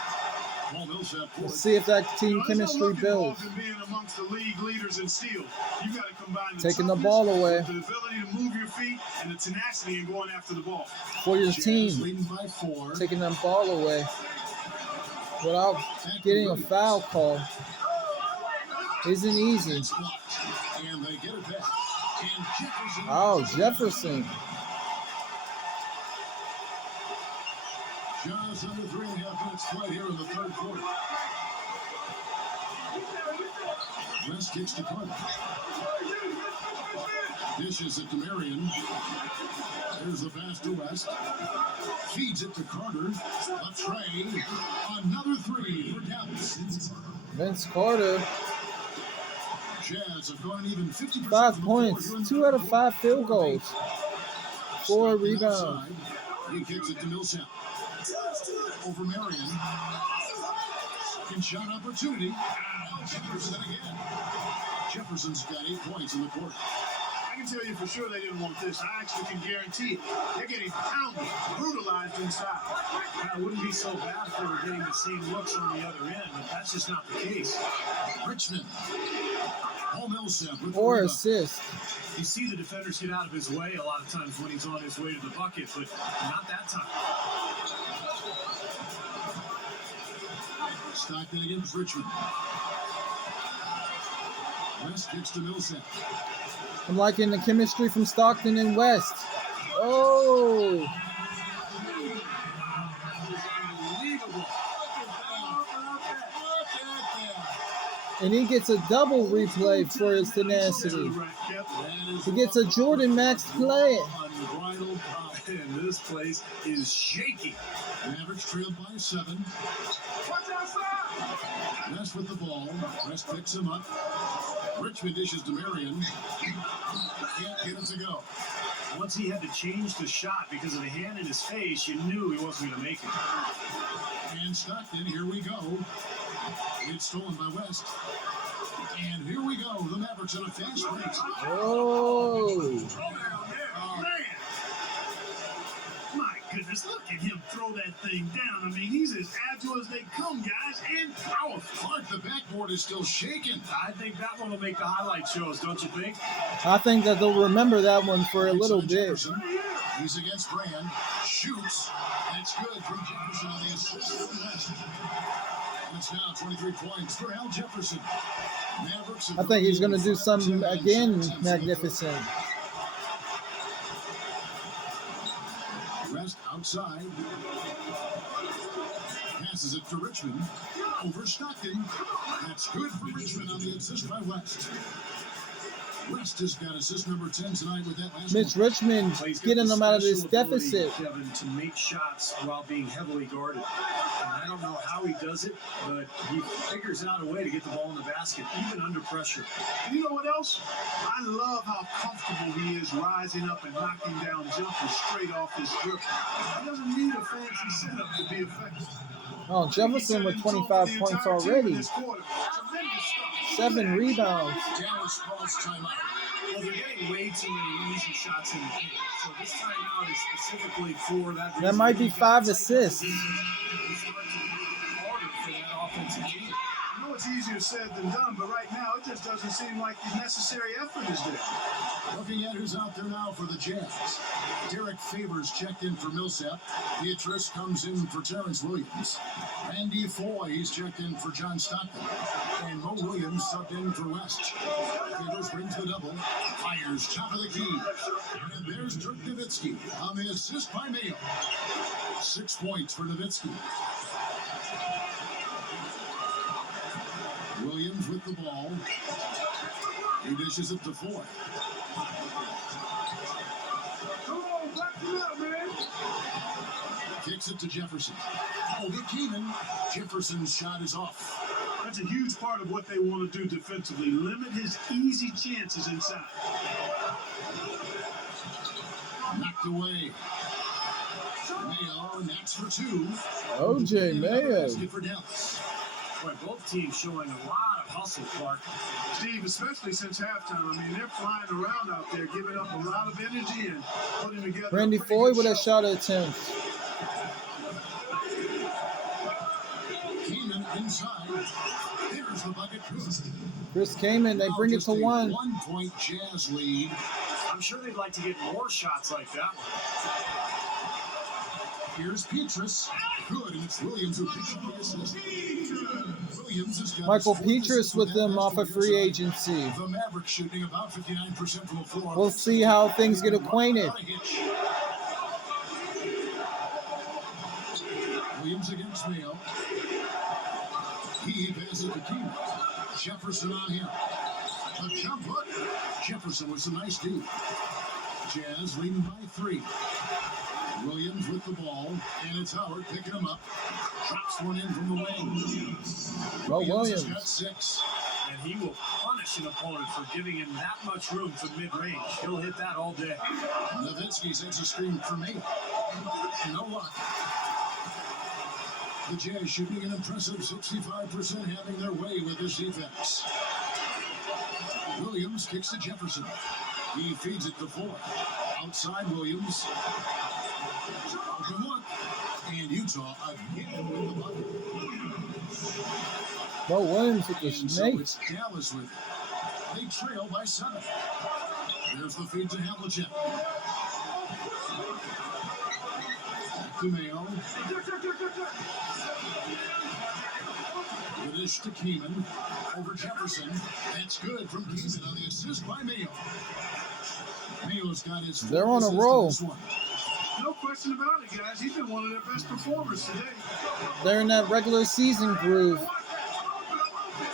Paul Millsap. Let's see if that team chemistry builds. Being amongst the league leaders in steal, you got to combine Taking the ball away. the ability to move your feet, and the tenacity in going after the ball. For your Jazz team, leading by 4. taking that ball away without getting a foul call isn't easy. It's blocked. And they get it back. And Jefferson. Oh, Jefferson. Just under 3.5 minutes played here in the 3rd quarter. West kicks to Carter. Dishes it to Marion. There's the pass to West. Feeds it to Carter. A tray. Another 3 for Dallas. Vince Carter, Jazz have gone even 50%. 5 points, 2 out of 5 field goals, 4 rebounds. He kicks it to Millsap. Over Marion. Second shot opportunity. Now Jefferson again. Jefferson's got 8 points in the quarter. I can tell you for sure they didn't want this. I actually can guarantee it. They're getting pounded, brutalized inside. It wouldn't be so bad if they were getting the same looks on the other end, but that's just not the case. Richmond. Paul Millsap with the Or rebound. assist. You see the defenders get out of his way a lot of times when he's on his way to the bucket, but not that time. Stockton against Richmond. West kicks to Millsap. I'm liking the chemistry from Stockton and West. Oh, Unbelievable. and he gets a double replay for his tenacity. He gets a Jordan Max play. Unbridled power. And this place is shaking. Mavericks trailed by 7. West with the ball. West picks him up. Richmond dishes to Marion. Can't get it to go. Once he had to change the shot because of the hand in his face, you knew he wasn't going to make it. And Stockton, here we go. It's stolen by West. And here we go. The Mavericks in a fast race. Oh, My goodness, look at him throw that thing down. I mean, he's as agile as they come, guys, and powerful. Clark, the backboard is still shaking. I think that one will make the highlight shows, don't you think? I think that they'll remember that one for a little bit. Jefferson. He's against Brand. Shoots. That's good from Jefferson on the assist from West. It's now 23 points for Al Jefferson. Mavericks. I think he's going to do something again magnificent. West outside. Passes it to Richmond. Over Stockton. That's good for Richmond on the assist by West. West has got assist number 10 tonight with that last Mitch one. Richmond Well, he's got getting the them out of this special ability, deficit. Kevin, to make shots while being heavily guarded. And I don't know how he does it, but he figures out a way to get the ball in the basket, even under pressure. And you know what else? I love how comfortable he is rising up and knocking down jumpers straight off his grip. He doesn't need a fancy setup to be effective. Oh, Jefferson with 25 points already. 7 rebounds. Dallas calls timeout. Well, they're getting way too many easy shots in the paint. So this timeout is specifically for that reason. That might be 5 assists. It starts to be harder for that offensive team. I know it's easier said than done, but right now it just doesn't seem like the necessary effort is there. Looking at who's out there now for the Jazz. Derek Favors checked in for Millsap. Beatrice comes in for Terrence Williams. Randy Foy, he's checked in for John Stockton. And Mo Williams subbed in for West. Favors brings the double. Fires top of the key. And there's Dirk Nowitzki on the assist by Mayo. 6 points for Nowitzki. Williams with the ball. He dishes it to Foy. Come on, back it up, man. Kicks it to Jefferson. Oh, he came in. Jefferson's shot is off. That's a huge part of what they want to do defensively. Limit his easy chances inside. Knocked away. Mayo, and that's for 2. OJ Mayo. Basket for Dallas. Boy, both teams showing a lot of hustle, Clark. Steve, especially since halftime. I mean, they're flying around out there, giving up a lot of energy and putting together. Randy a pretty Foy good with a show. shot attempt. Keenan inside. There's the bucket. Chris Kaman, they bring it to 1. 1 point Jazz lead. I'm sure they'd like to get more shots like that one. Here's Petrus. Good, and it's Williams who picks up the assist. Williams has got Michael his 4th Petrus assist with for that them off of basketball free tonight. agency. The Mavericks shooting about 59% from the floor. We'll see how things get acquainted. Williams against Mayo. He passes it to Keenan. Jefferson on him. A jump hook. Jefferson with some nice D. Jazz leading by 3. Williams with the ball, and it's Howard picking him up. Drops one in from the wing. Well, has Williams. got 6. And he will punish an opponent for giving him that much room from mid-range. He'll hit that all day. Nowitzki sends a screen for me. No luck. The Jazz shooting an impressive 65%, having their way with this defense. Williams kicks to Jefferson. He feeds it to Foy. Outside Williams. Open look. And Utah again with the bucket. Well, Williams with the And so snake. it's Dallas with it. They trail by 7. There's the feed to Havlicek. Back to Mayo. The dish to Keeman. Over Jefferson. That's good from Keeman on the assist by Mayo. Mayo's got his. They're on a roll. No question about it, guys. He's been one of their best performers today. They're in that regular season groove.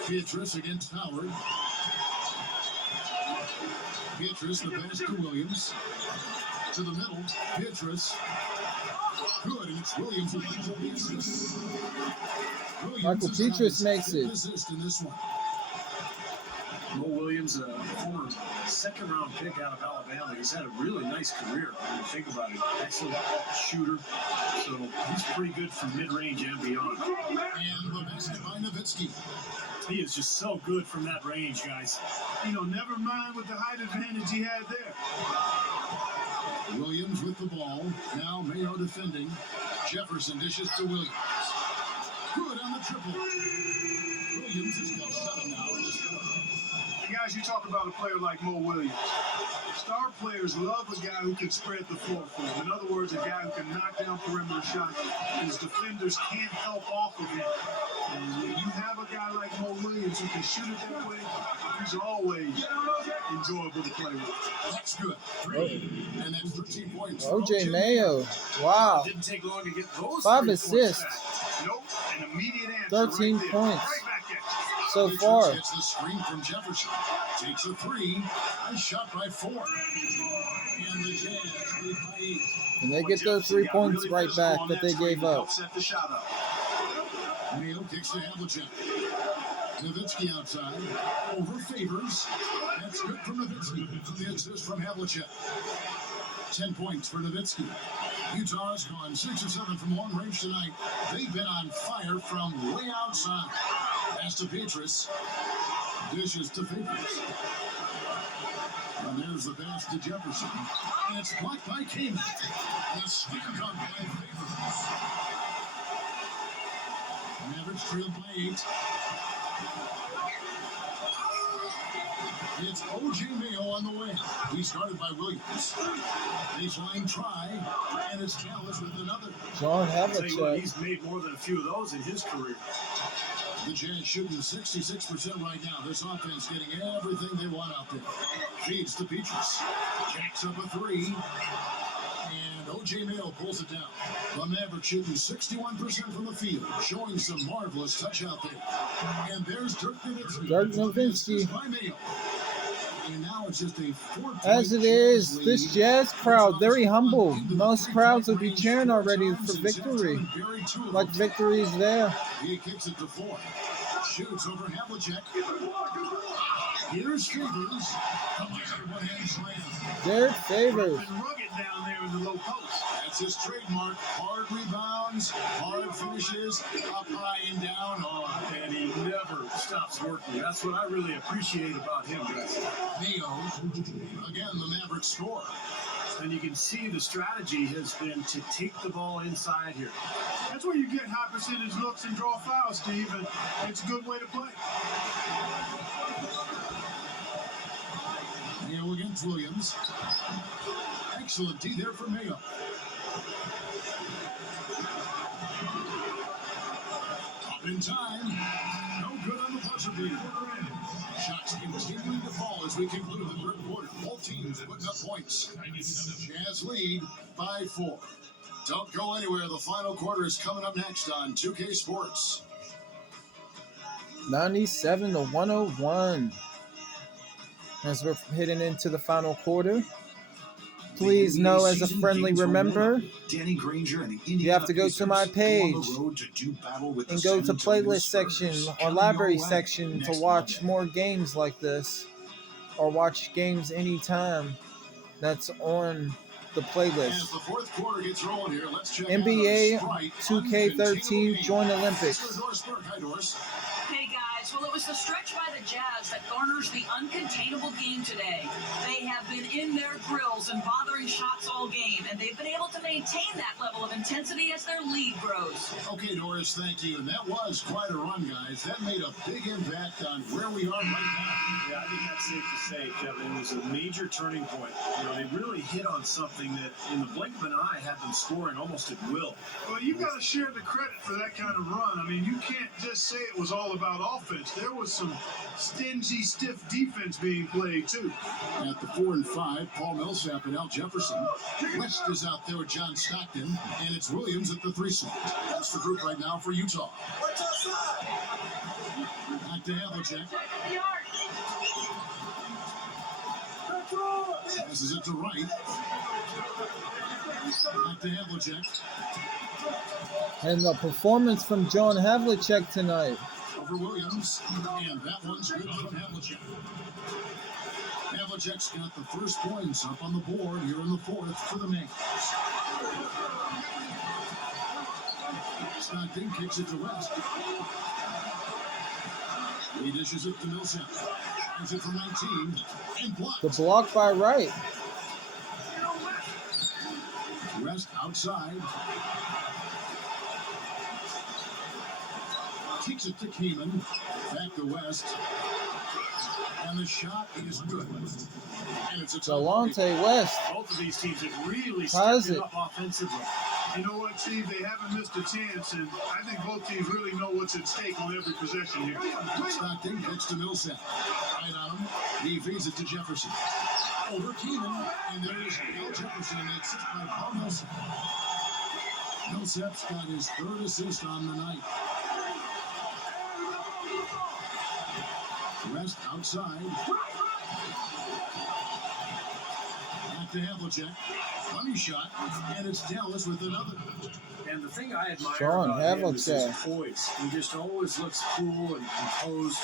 Beatrice against Howard. Beatrice, the pass to Williams. To the middle. Beatrice. Good, and it's Williams who brings up the assist. Michael Beatrice makes it. Assist in this one. Mo Williams, a former second-round pick out of Alabama. He's had a really nice career when you think about it. Excellent shooter. So he's pretty good from mid-range and beyond. And the basket by Nowitzki. He is just so good from that range, guys. You know, never mind with the height advantage he had there. Williams with the ball. Now Mayo defending. Jefferson dishes to Williams. Good on the triple. Williams has got 7 now in this quarter. Guys, you talk about a player like Mo Williams. Star players love a guy who can spread the floor for them. In other words, a guy who can knock down perimeter shots. His defenders can't help off of him. And when you have a guy like Mo Williams who can shoot it that way, he's always enjoyable to play with. That's good. 3. And then 13 points. OJ Mayo. Wow. Didn't take long to get those 5 3 assists. points back. Nope, an immediate answer 13 right there. points. Right back at you. So far. Gets the screen from Jefferson. Takes a 3. Nice shot by 4. And the Jazz lead by 8. And they get those 3 points right back that they gave up. Set the shot up. Mayo kicks to Havlicek. Nowitzki outside. Over Favors. That's good from Nowitzki. The assist from Havlicek. 10 points for Nowitzki. Utah has gone 6 or 7 from long range tonight. They've been on fire from way outside. Pass to Beatrice. Dishes to Favors. And there's the pass to Jefferson. And it's blocked by Keeman. And a stick on by Favors. Mavericks trailed by 8. It's O.J. Mayo on the way. He started by Williams. Baseline try, and it's Dallas with another. John Tell you what, Havlicek. he's made more than a few of those in his career. The Jazz shooting 66% right now. This offense getting everything they want out there. Feeds to Beatrice. Jacks up a 3. And O.J. Mayo pulls it down. The Mavericks shooting 61% from the field, showing some marvelous touch out there. And there's Dirk Nowitzki. Dirk Nowitzki. By Mayo. And now it's just a 4-point As it is, Jazz this lead. Jazz crowd, very humble. Most crowds would be cheering already for victory. Like victory's there. He kicks it to 4. Shoots over Havlicek. Here's Favors. One-hand slam. Derek Favors. And rugged down there in the low post. That's his trademark. Hard rebounds, hard finishes, up high and down. Oh, and he never stops working. That's what I really appreciate about him, guys. Mayo. Again, the Mavericks score. And you can see the strategy has been to take the ball inside here. That's where you get high percentage looks and draw fouls, Steve, and it's a good way to play. Mayo against Williams. Excellent D there for Mayo. Up in time. No good on the buzzer beater. Shots continuing to fall as we conclude the third quarter. Both teams putting up points. Jazz lead by 4. Don't go anywhere. The final quarter is coming up next on 2K Sports. 97-101. As we're heading into the final quarter. Please know, as a friendly remember, Danny Granger and the you have to go to my page and go to playlist section or library section to watch more games like this, or watch games anytime that's on the playlist. As the fourth quarter gets rolling here, let's check NBA out 2K13 Joint Olympics. Doris Burke. Hi, Doris. Hey guys, guys. Well, it was the stretch by the Jazz that garners the uncontainable game today. They have been in their grills and bothering shots all game, and they've been able to maintain that level of intensity as their lead grows. Okay, Doris, thank you. And that was quite a run, guys. That made a big impact on where we are right now. Yeah, I think that's safe to say, Kevin. It was a major turning point. They really hit on something that, in the blink of an eye, had them scoring almost at will. Well, you got to share the credit for that kind of run. I mean, you can't just say it was all about offense. There was some stingy, stiff defense being played, too. At the 4 and 5, Paul Millsap and Al Jefferson. West is out there with John Stockton, and it's Williams at the 3 slot. That's the group right now for Utah. Back to Havlicek. Passes it to Wright. Back to Havlicek. And the performance from John Havlicek tonight. Over Williams, and that one's good from Havlicek. Havlicek's got the first points up on the board here in the 4th for the Mavs. Stockton kicks it to West. He dishes it to Millsap. Finds it from 19 and blocked. The block by Wright. West outside. Kicks it to Keeman. Back to West. And the shot is good. And it's a Delonte West. Both of these teams have really How's stepped it? it up offensively. You know what, Steve? They haven't missed a chance, and I think both teams really know what's at stake on every possession here. Stockton gets to Millsap. Right on him. He feeds it to Jefferson. Over Keeman. And there is Al Jefferson. And it's by Paul Millsap. Millsap's got his 3rd assist on the night. West outside. Back to Havlicek. Funny shot. And it's Dallas with another. And the thing I admire John about him is his Havlicek. poise. He just always looks cool and composed.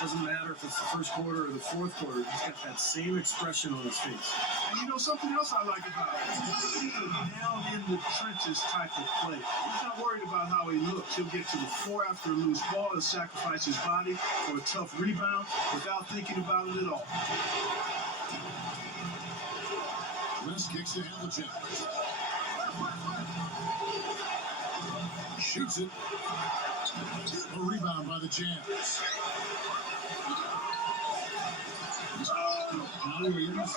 Doesn't matter if it's the 1st quarter or the 4th quarter. He's got that same expression on his face. And you know something else I like about him? He's a down in the trenches type of play. He's not worried about how he looks. He'll get to the floor after a loose ball. He'll sacrifice his body for a tough rebound without thinking about it at all. West kicks to Havlicek. Shoots it. A rebound by the Jazz. Now Williams.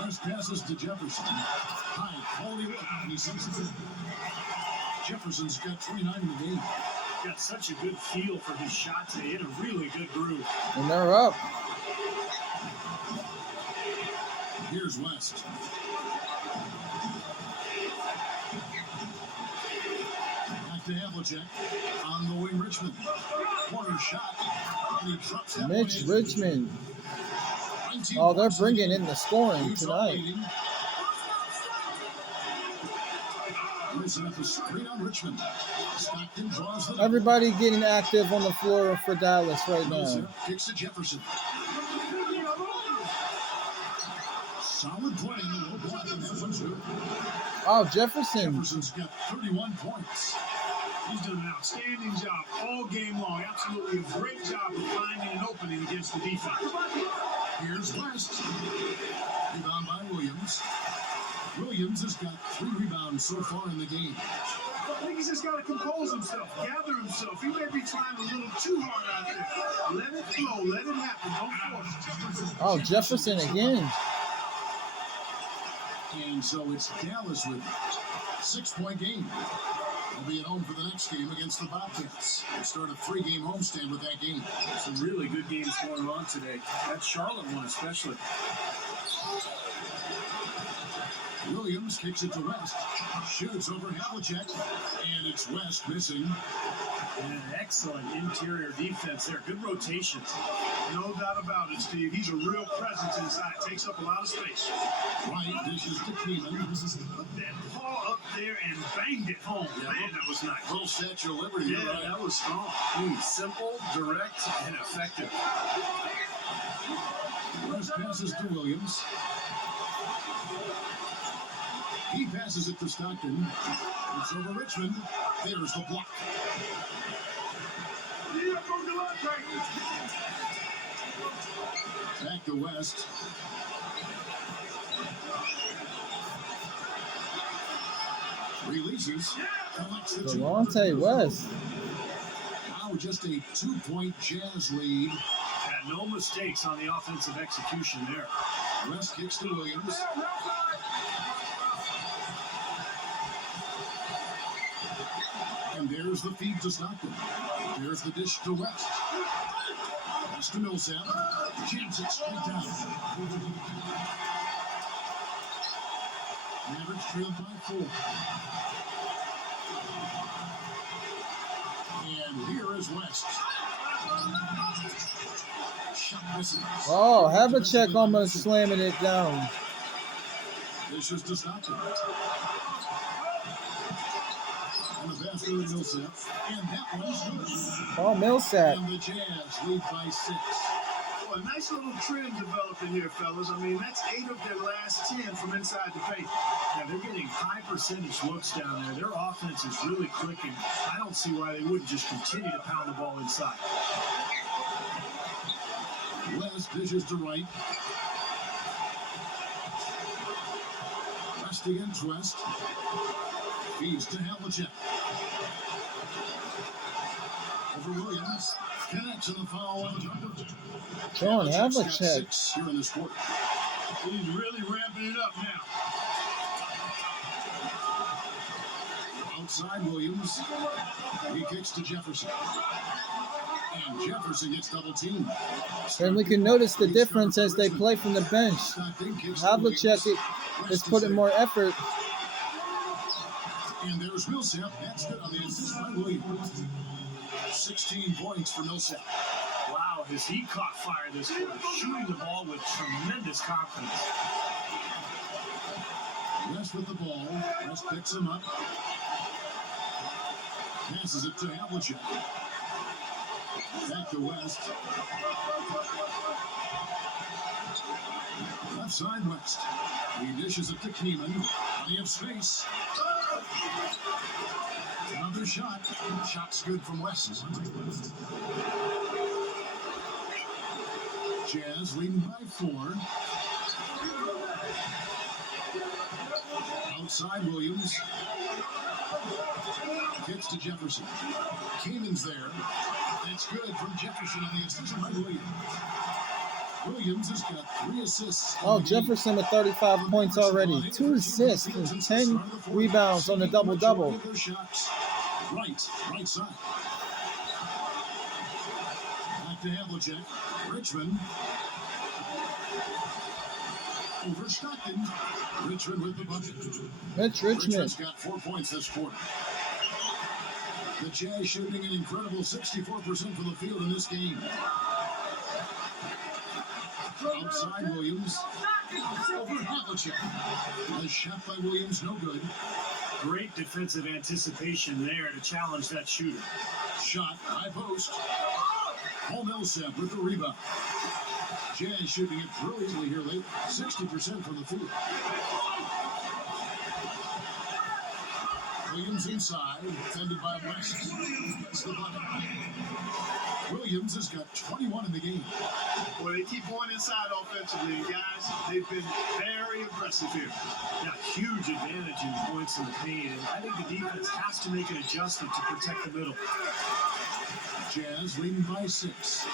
West passes to Jefferson. High quality look. And he sends it in. Jefferson's got 29 in the game. Got such a good feel for his shot today. In a really good groove. And they're up. Here's West. Back to Havlicek. On the wing, Richmond. Corner shot. And he drops that Mitch one in. Richmond. 19 Oh, they're points in bringing the in game. the scoring Utah tonight. leading. Wilson at the screen on Richmond. Stockton draws the Everybody getting active on the floor for Dallas right now. Millsap kicks to Jefferson. Solid play in the low block in that one, too. Oh, Jefferson. Jefferson's got 31 points. He's done an outstanding job all game long. Absolutely a great job of finding an opening against the defense. Here's West. Rebound by Williams. Williams has got 3 rebounds so far in the game. I think he's just got to compose himself, gather himself. He may be trying a little too hard out there. Let it flow. Let it happen. Don't force it. Oh, Jefferson again. And so it's Dallas with 6-point game. They'll be at home for the next game against the Bobcats. They start a 3-game homestand with that game. Some really good games going on today. That Charlotte one especially. Williams kicks it to West. Shoots over Havlicek. And it's West missing. And an excellent interior defense there. Good rotations. No doubt about it, Steve. He's a real presence inside. Takes up a lot of space. Wright dishes to Keeman. Put that paw up there and banged it home. Man, that was nice. Full Statue of Liberty. Yeah, You're right. that was strong. Simple, direct, and effective. West passes to Williams. He passes it to Stockton. It's over Richmond. There's the block. Back to West. Releases. Collects the Delonte West. Now just a 2-point Jazz lead. And no mistakes on the offensive execution there. West kicks to Williams. And there's the feed to Stockton. There's the dish to West. West to Millsap. Jams it straight down. Mavericks trailed by 4. And here is West. Shot misses. Oh, Havlicek almost slamming it down. Dishes to Stockton. And the pass to Millsap. And that one's good. Oh, Millsap. And the Jazz lead by 6. Well, a nice little trend developing here, fellas. I mean, that's 8 of their last 10 from inside the paint. Yeah, they're getting high percentage looks down there. Their offense is really clicking. I don't see why they wouldn't just continue to pound the ball inside. West dishes to right. West against West. Feeds to Havlicek. Over Williams. Connects in the foul line. John Havlicek. 6 here in this quarter. He's really ramping it up now. Outside Williams. He kicks to Jefferson. And Jefferson gets double teamed. And we can notice the difference as they play from the bench. Havlicek is putting more effort. And there's Millsap. That's good on the assist by Williams. 16 points for Millsap. Wow, has he caught fire this quarter, shooting the ball with tremendous confidence. West with the ball. West picks him up. Passes it to Havlicek. Back to West. Left side West. He dishes it to Kneeman. Plenty of space. Another shot. Shot's good from West. Jazz leading by 4. Outside Williams. Kicks to Jefferson. Keenan's there. That's good from Jefferson on the assist by Williams. Williams has got 3 assists. Oh, Jefferson with 35 points already. 2 assists and 10 rebounds on the double-double. Right side. Back to Havlicek. Richmond. Over Stockton. Richmond with the bucket. Richmond. Richmond's got 4 points this quarter. The Jazz shooting an incredible 64% from the field in this game. Outside Williams. Over Havlicek. The shot by Williams, no good. Great defensive anticipation there to challenge that shooter. Shot, high post. Paul Millsap with the rebound. Jazz shooting it brilliantly here late. 60% from the field. Williams inside, defended by West. Gets the bucket. Williams has got 21 in the game. Well, they keep going inside offensively, guys. They've been very aggressive here. Yeah, huge advantage in points in the paint, and I think the defense has to make an adjustment to protect the middle. Jazz leading by 6.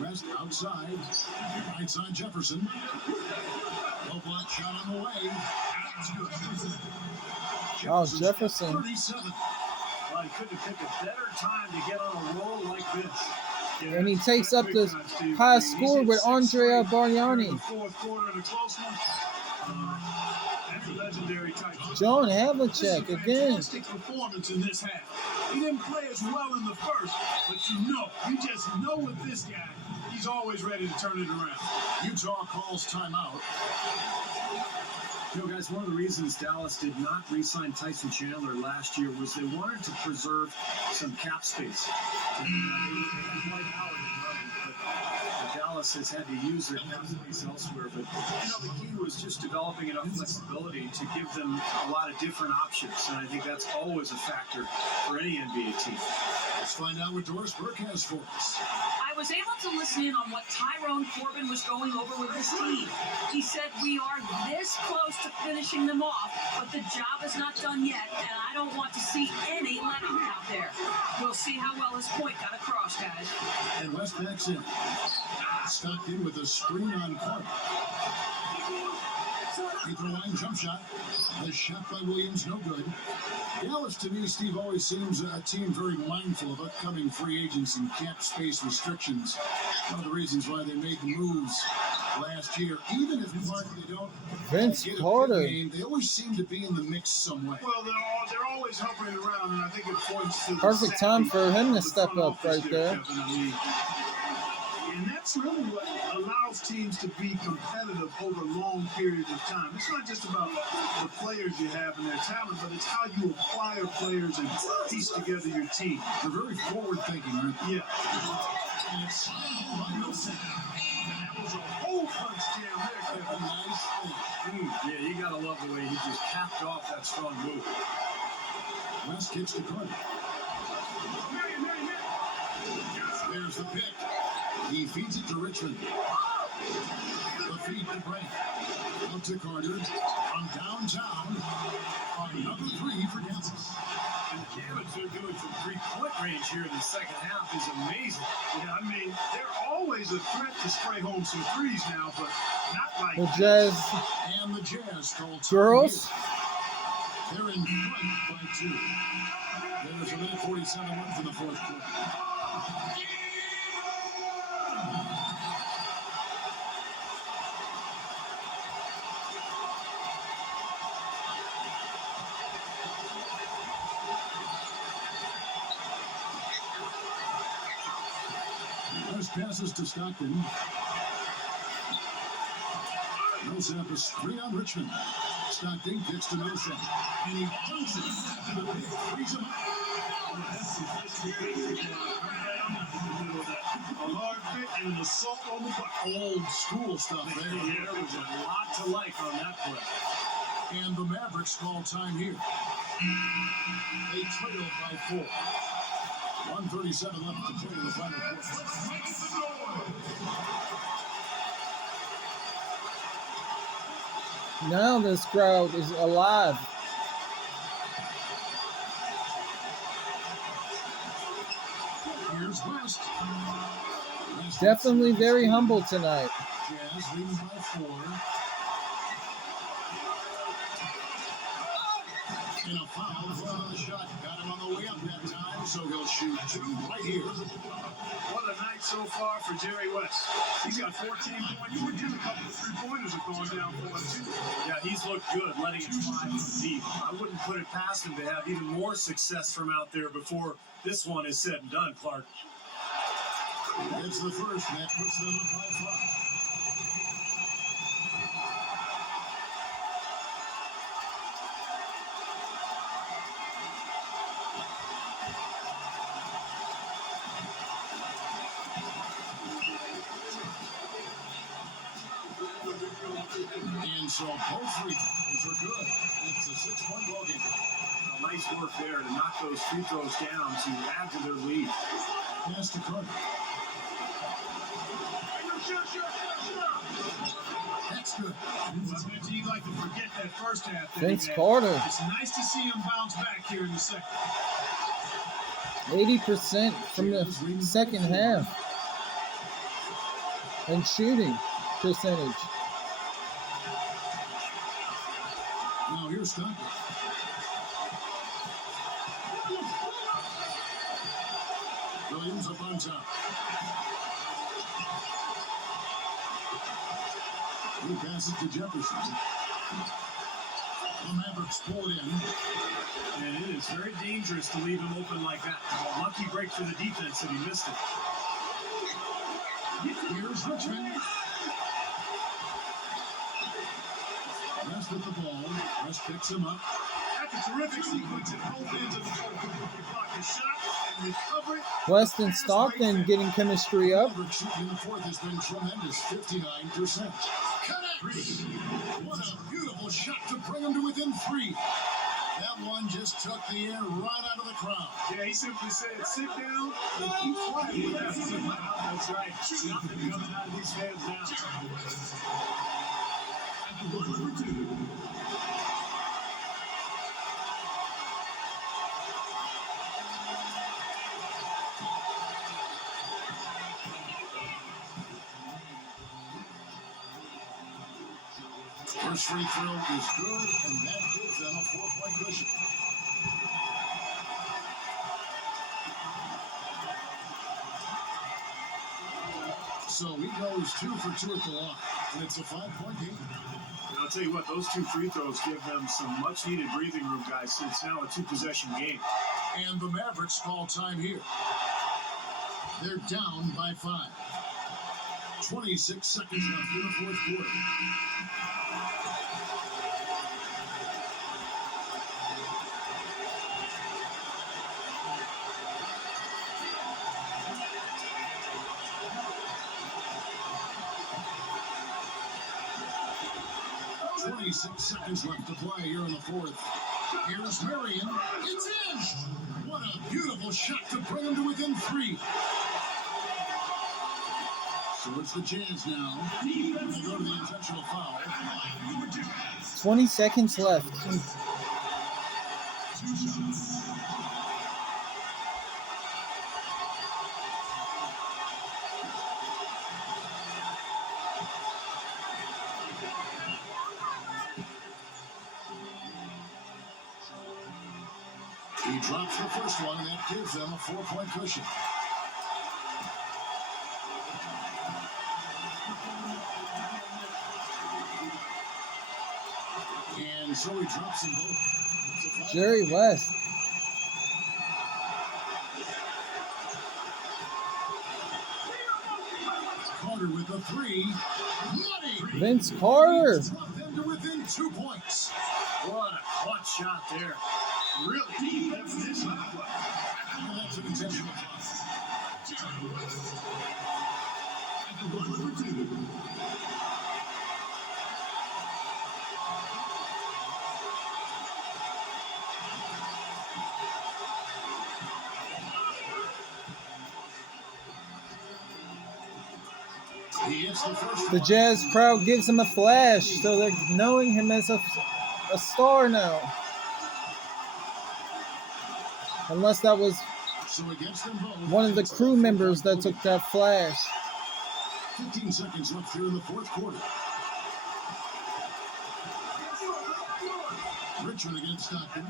West outside. Right side Jefferson. Low block shot on the way. That's good. Oh, Jefferson. 37. Well, he couldn't have picked a better time to get on a roll like this. Yeah, And he takes up the Big time, Steve. high He's score hit with 6 Andrea straight in the Bargnani. fourth quarter in a close one. That's a legendary type. John This is a Havlicek again. fantastic performance in this half. He didn't play as well in the first, but you just know with this guy, he's always ready to turn it around. Utah calls timeout. You know, guys, one of the reasons Dallas did not re-sign Tyson Chandler last year was they wanted to preserve some cap space. Dallas Dallas has had to use their pace elsewhere, but the key was just developing enough flexibility to give them a lot of different options, and I think that's always a factor for any NBA team. Let's find out what Doris Burke has for us. I was able to listen in on what Tyrone Corbin was going over with his team. He said, we are this close to finishing them off, but the job is not done yet, and I don't want to see any letdown out there. We'll see how well his point got across, guys. And West backs in. Stockton with a screen on Clark. Free throw line jump shot. The shot by Williams, no good. Dallas, to me, Steve, always seems a team very mindful of upcoming free agents and cap space restrictions. One of the reasons why they made the moves last year, even if they don't Vince get a Carter. big game, they always seem to be in the mix some way. Well, they're always hovering around, and I think it points to the Perfect time for him to step front up right office there. Kevin. I mean, and that's really what allows teams to be competitive over long periods of time. It's not just about the players you have and their talent, but it's how you acquire players and piece together your team. They're very forward-thinking, right? Yeah. And it's that was a whole punch down there, Kevin. Nice thing. Yeah, you gotta love the way he just capped off that strong move. West kicks to Carter. There's the pick. He feeds it to Richmond. The feed to Brent. Out to Carter. From downtown. Number 3 for Kansas. And the damage they're doing from three-point range here in the second half is amazing. Yeah, I mean, they're always a threat to spray home some threes now, but not like The Jazz And the Jazz called girls. They're in front by 2. There's a minute 47 left in the fourth quarter. First passes to Stockton. Millsap a screen on Richmond. Stockton gets to Millsap. And he dunks it. To the pick. Frees him up. a hard pick and an assault on the butt. Old school stuff there. There was a lot to like on that play. And the Mavericks call time here. They trail by 4. 1:37 left to play in the final quarter. Now this crowd is alive. Here's West. Definitely very humble tonight. Jazz leading by 4. And a foul on the shot. Got him on the way up that time, so he'll shoot 2 right here. What a night so far for Jerry West. He's got 14 points. A couple of three-pointers have gone down for him, too. Yeah, he's looked good, letting it fly deep. I wouldn't put it past him to have even more success from out there before this one is said and done, Clark. It's the first, and that puts them up by 5. And so both free throws are good. It's a 6-point ball game. Nice work there to knock those free throws down to add to their lead. Pass to Carter. That's good. I bet you'd like to forget that first half. that Vince he had. Carter. It's nice to see him bounce back here in the second. 80% from the second half. And shooting percentage. Now here's Stockton. Williams up on top. He passes to Jefferson. The Mavericks pull it in. And it is very dangerous to leave him open like that. A lucky break for the defense that he missed it. Here's Richmond. West with the ball. West picks him up. a terrific sequence at both ends of the floor. He blocked the shot and recovered. Weston Stockton getting chemistry up. Mavericks shooting in the fourth has been tremendous, 59%. Connects. What a beautiful shot to bring them to within 3. That one just took the air right out of the crowd. Yeah, he simply said, sit down and keep quiet with that. That's right. Nothing coming out of these fans now. Number 2. First free throw is good, and that gives them a 4-point cushion. So he goes 2 for 2 at the line, and it's a 5-point game. And I'll tell you what, those 2 free throws give them some much-needed breathing room, guys. It's now a 2-possession game. And the Mavericks call time here. They're down by 5. 26 seconds left in the fourth quarter. Seconds left to play here in the fourth. Here's Marion. It's in! What a beautiful shot to bring them to within 3. So it's the Jazz now. They go to the intentional foul. 20 seconds left. He drops the first one, and that gives them a 4-point cushion. And so he drops them both. Jerry West. Carter with the 3. Money! Vince Carter. Drop them to within 2 points. What a clutch shot there. Really deep definition of the play. And that's an intentional foul. Number 2. He hits the first The one. Jazz crowd gives him a flash, so they're knowing him as a star now. Unless that was So against them both, one of the it's a crew members 4-point that took that flash. 15 seconds left here in the fourth quarter. Richmond against Stockton.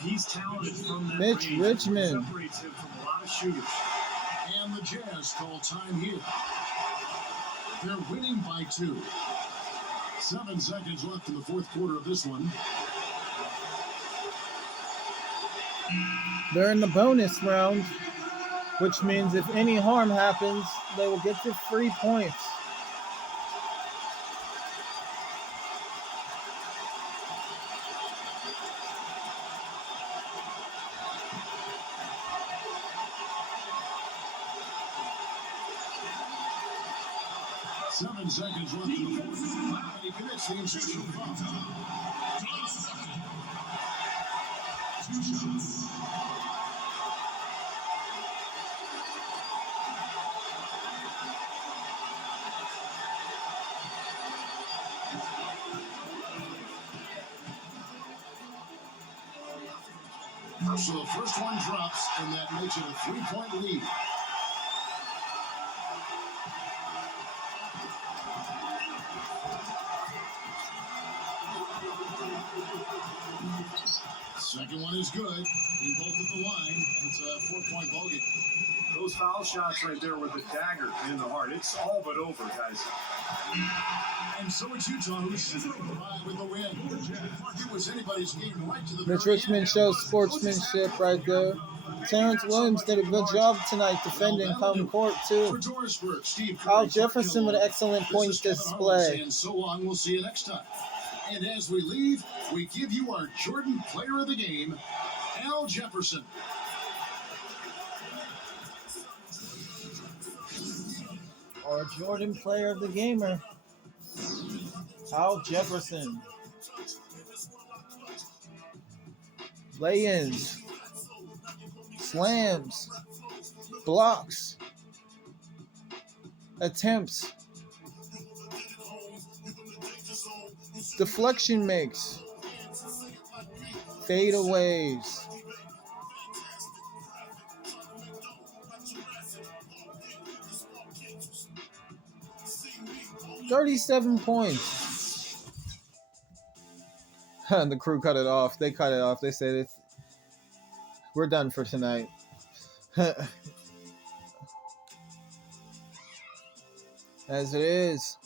He's talented from that Mitch range. Richmond. Separates him from a lot of shooters. And the Jazz call time here. They're winning by 2. 7 seconds left in the fourth quarter of this one. They're in the bonus round, which means if any harm happens, they will get the 3 points. Seven seconds left in the fourth. And he commits the intentional foul. So the first one drops, and that makes it a 3-point lead. Second one is good. He both at the line. It's a 4-point ball game. Those foul shots right there with the dagger in the heart. It's all but over, guys. And so it's Utah who's sitting by with the win. It was anybody's game right to the Mitch very Richmond end. shows sportsmanship right there. Terrence Williams did a good job tonight defending home court too. For Dorisburg, Steve Al Curry, Jefferson with an excellent This point is Kevin Harlan display. saying so long. We'll see you next time. And as we leave, we give you our Jordan Player of the Game, Al Jefferson. Our Jordan Player of the Gamer, Al Jefferson. Lay-ins, slams, blocks, attempts, deflection makes, fadeaways. $37 points. The crew cut it off. They cut it off. They said we're done for tonight. As it is,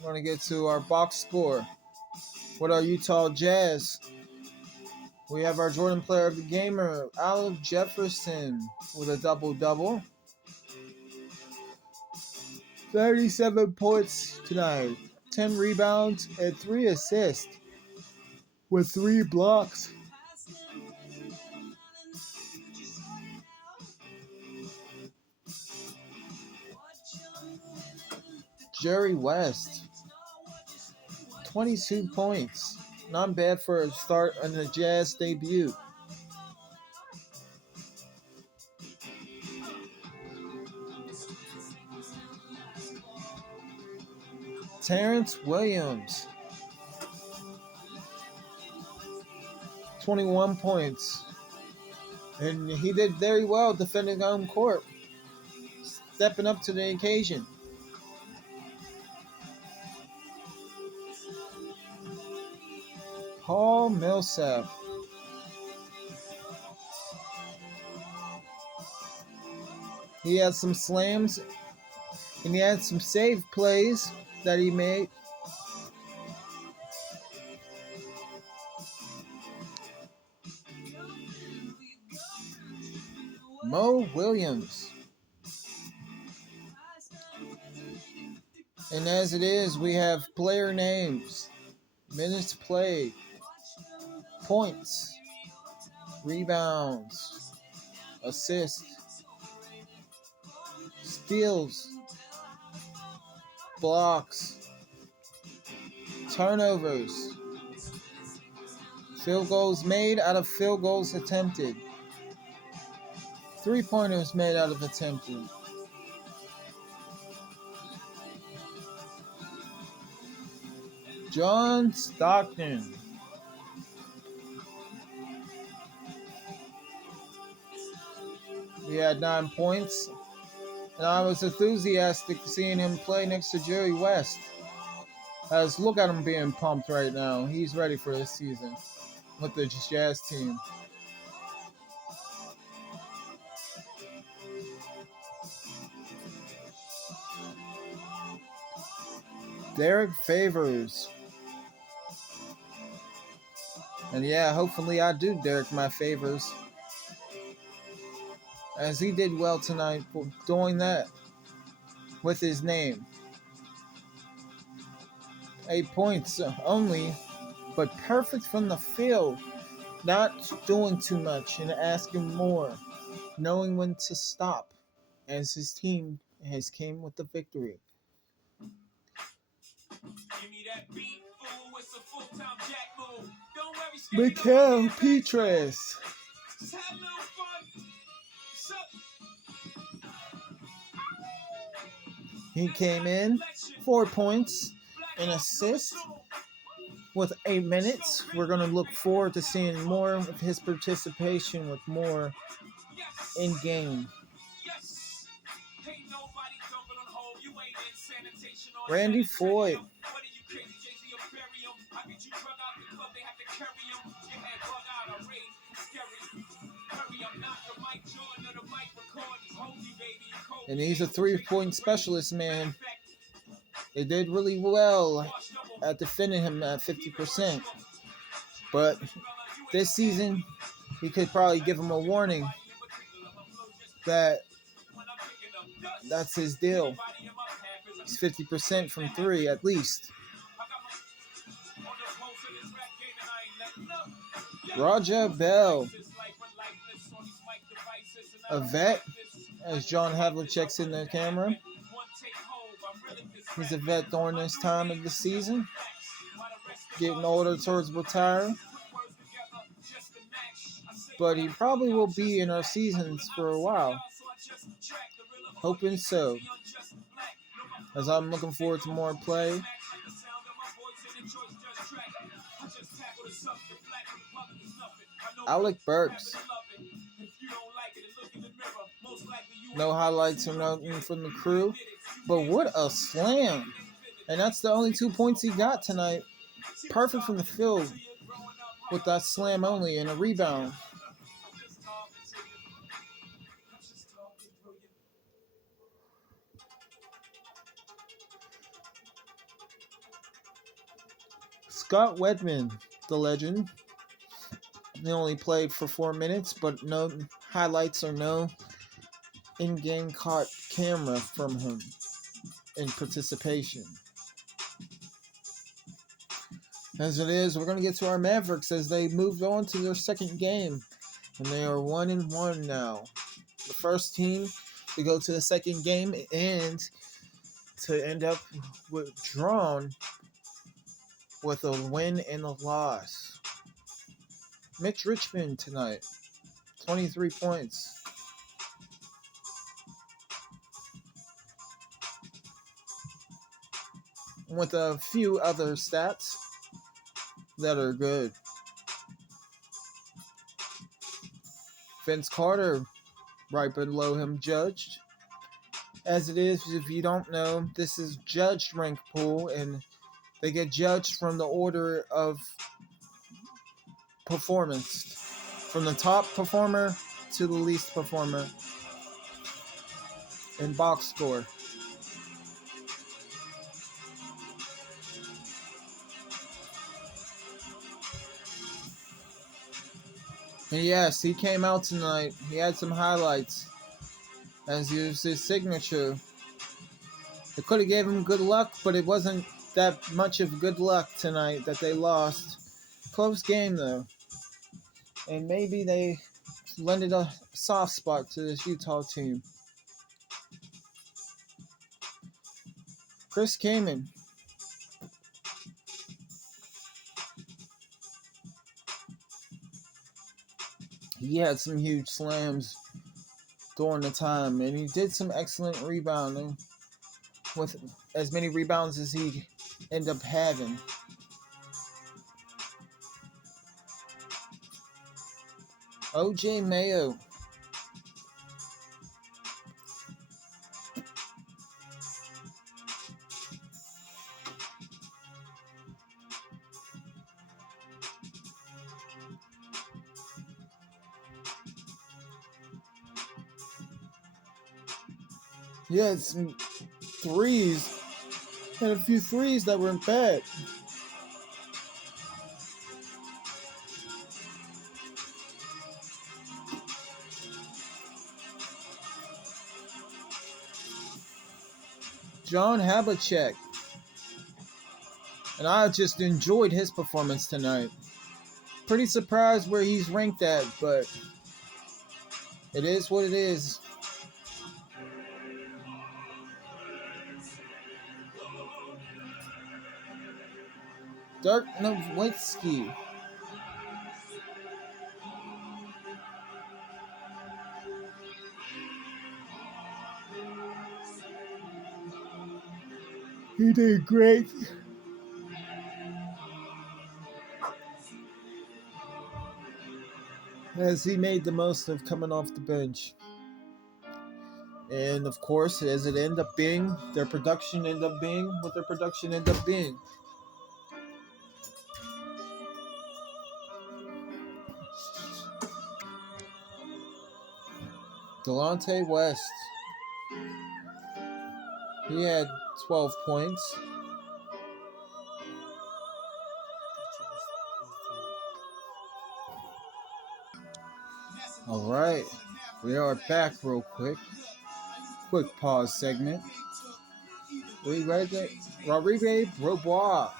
we're going to get to our box score with our Utah Jazz. We have our Jordan Player of the Gamer, Al Jefferson, with a double-double. 37 points tonight, 10 rebounds, and 3 assists, with 3 blocks. Jerry West, 22 points. Not bad for a start on the Jazz debut. Terrence Williams, 21 points. And he did very well defending home court, stepping up to the occasion. Paul Millsap, he had some slams and he had some save plays that he made. Mo Williams. And as it is, we have player names, minutes played, points, rebounds, assists, steals, blocks, turnovers, field goals made out of field goals attempted, 3-pointers made out of attempted. John Stockton. He had 9 points. And I was enthusiastic seeing him play next to Jerry West. As look at him being pumped right now. He's ready for this season with the Jazz team. Derek Favors. And yeah, hopefully I do Derek my favors, as he did well tonight for doing that with his name. 8 points only, but perfect from the field. Not doing too much and asking more. Knowing when to stop, as his team has came with the victory. Mikael Petrus. He came in 4 points, an assist with 8 minutes. We're going to look forward to seeing more of his participation with more in-game. Randy Foye. And he's a 3-point specialist, man. They did really well at defending him at 50%. But this season, we could probably give him a warning that that's his deal. He's 50% from 3 at least. Roger Bell, a vet, as John Havlicek's in the camera. He's a vet during this time of the season, getting older towards retire. But he probably will be in our seasons for a while. Hoping so, as I'm looking forward to more play. Alec Burks. No highlights or nothing from the crew. But what a slam. And that's the only 2 points he got tonight. Perfect from the field with that slam only and a rebound. Scott Wedman, the legend. He only played for 4 minutes, but no highlights or no in-game caught camera from him in participation. As it is, we're going to get to our Mavericks as they moved on to their second game, and they are 1-1 now. The first team to go to the second game and to end up drawn with a win and a loss. Mitch Richmond tonight, 23 points. With a few other stats that are good. Vince Carter, right below him, judged. As it is, if you don't know, this is judged rank pool, and they get judged from the order of performance, from the top performer to the least performer in box score. And yes, he came out tonight. He had some highlights, as he was his signature. It could have gave him good luck, but it wasn't that much of good luck tonight that they lost. Close game, though. And maybe they lended a soft spot to this Utah team. Chris Kaman. He had some huge slams during the time, and he did some excellent rebounding with as many rebounds as he ended up having. OJ Mayo. He had some threes, and a few threes that weren't bad. John Havlicek. And I just enjoyed his performance tonight. Pretty surprised where he's ranked at, but it is what it is. Dirk Nowitzki. He did great. As he made the most of coming off the bench. And of course, as it ended up being, their production ended up being what their production ended up being. Delonte West. He had 12 points. All right, we are back real quick. Quick pause segment. We ready? Rodrigue Robois.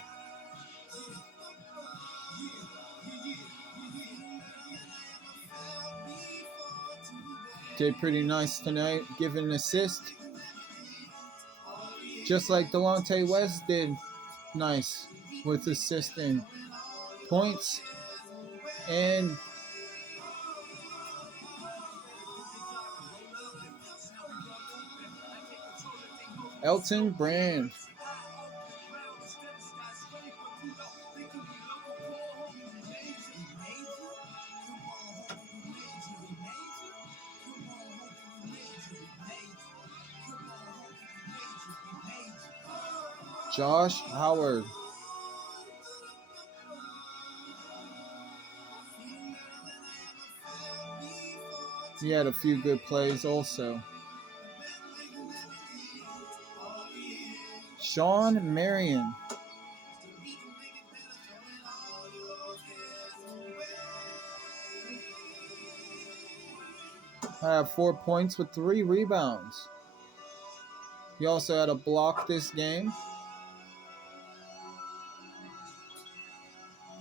Did pretty nice tonight, giving an assist. Just like Delonte West did nice with assisting points. And Elton Brand. Josh Howard. He had a few good plays also. Sean Marion. I have 4 points with 3 rebounds. He also had a block this game.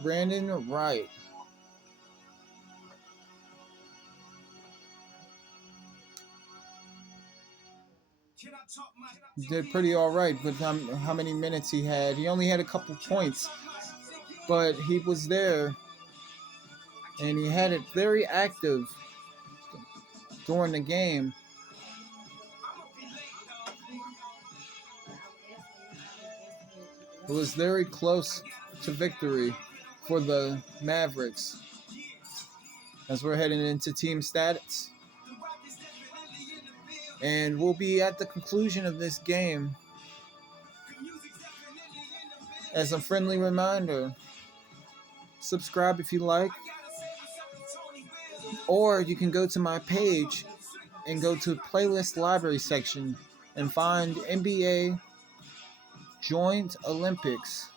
Brandon Wright. He did pretty all right with how many minutes he had. He only had a couple points, but he was there, and he had it very active during the game. It was very close to victory for the Mavericks as we're heading into team stats. And we'll be at the conclusion of this game. As a friendly reminder, subscribe if you like, or you can go to my page and go to playlist library section and find NBA Joint Olympics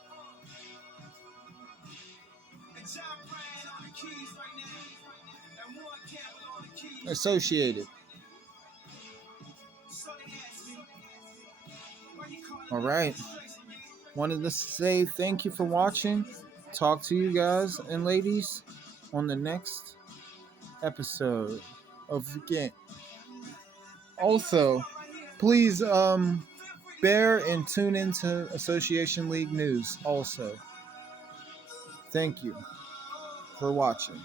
associated. All right. Wanted to say thank you for watching. Talk to you guys and ladies on the next episode of the game. Also, please bear and tune into Association League news also. Thank you for watching.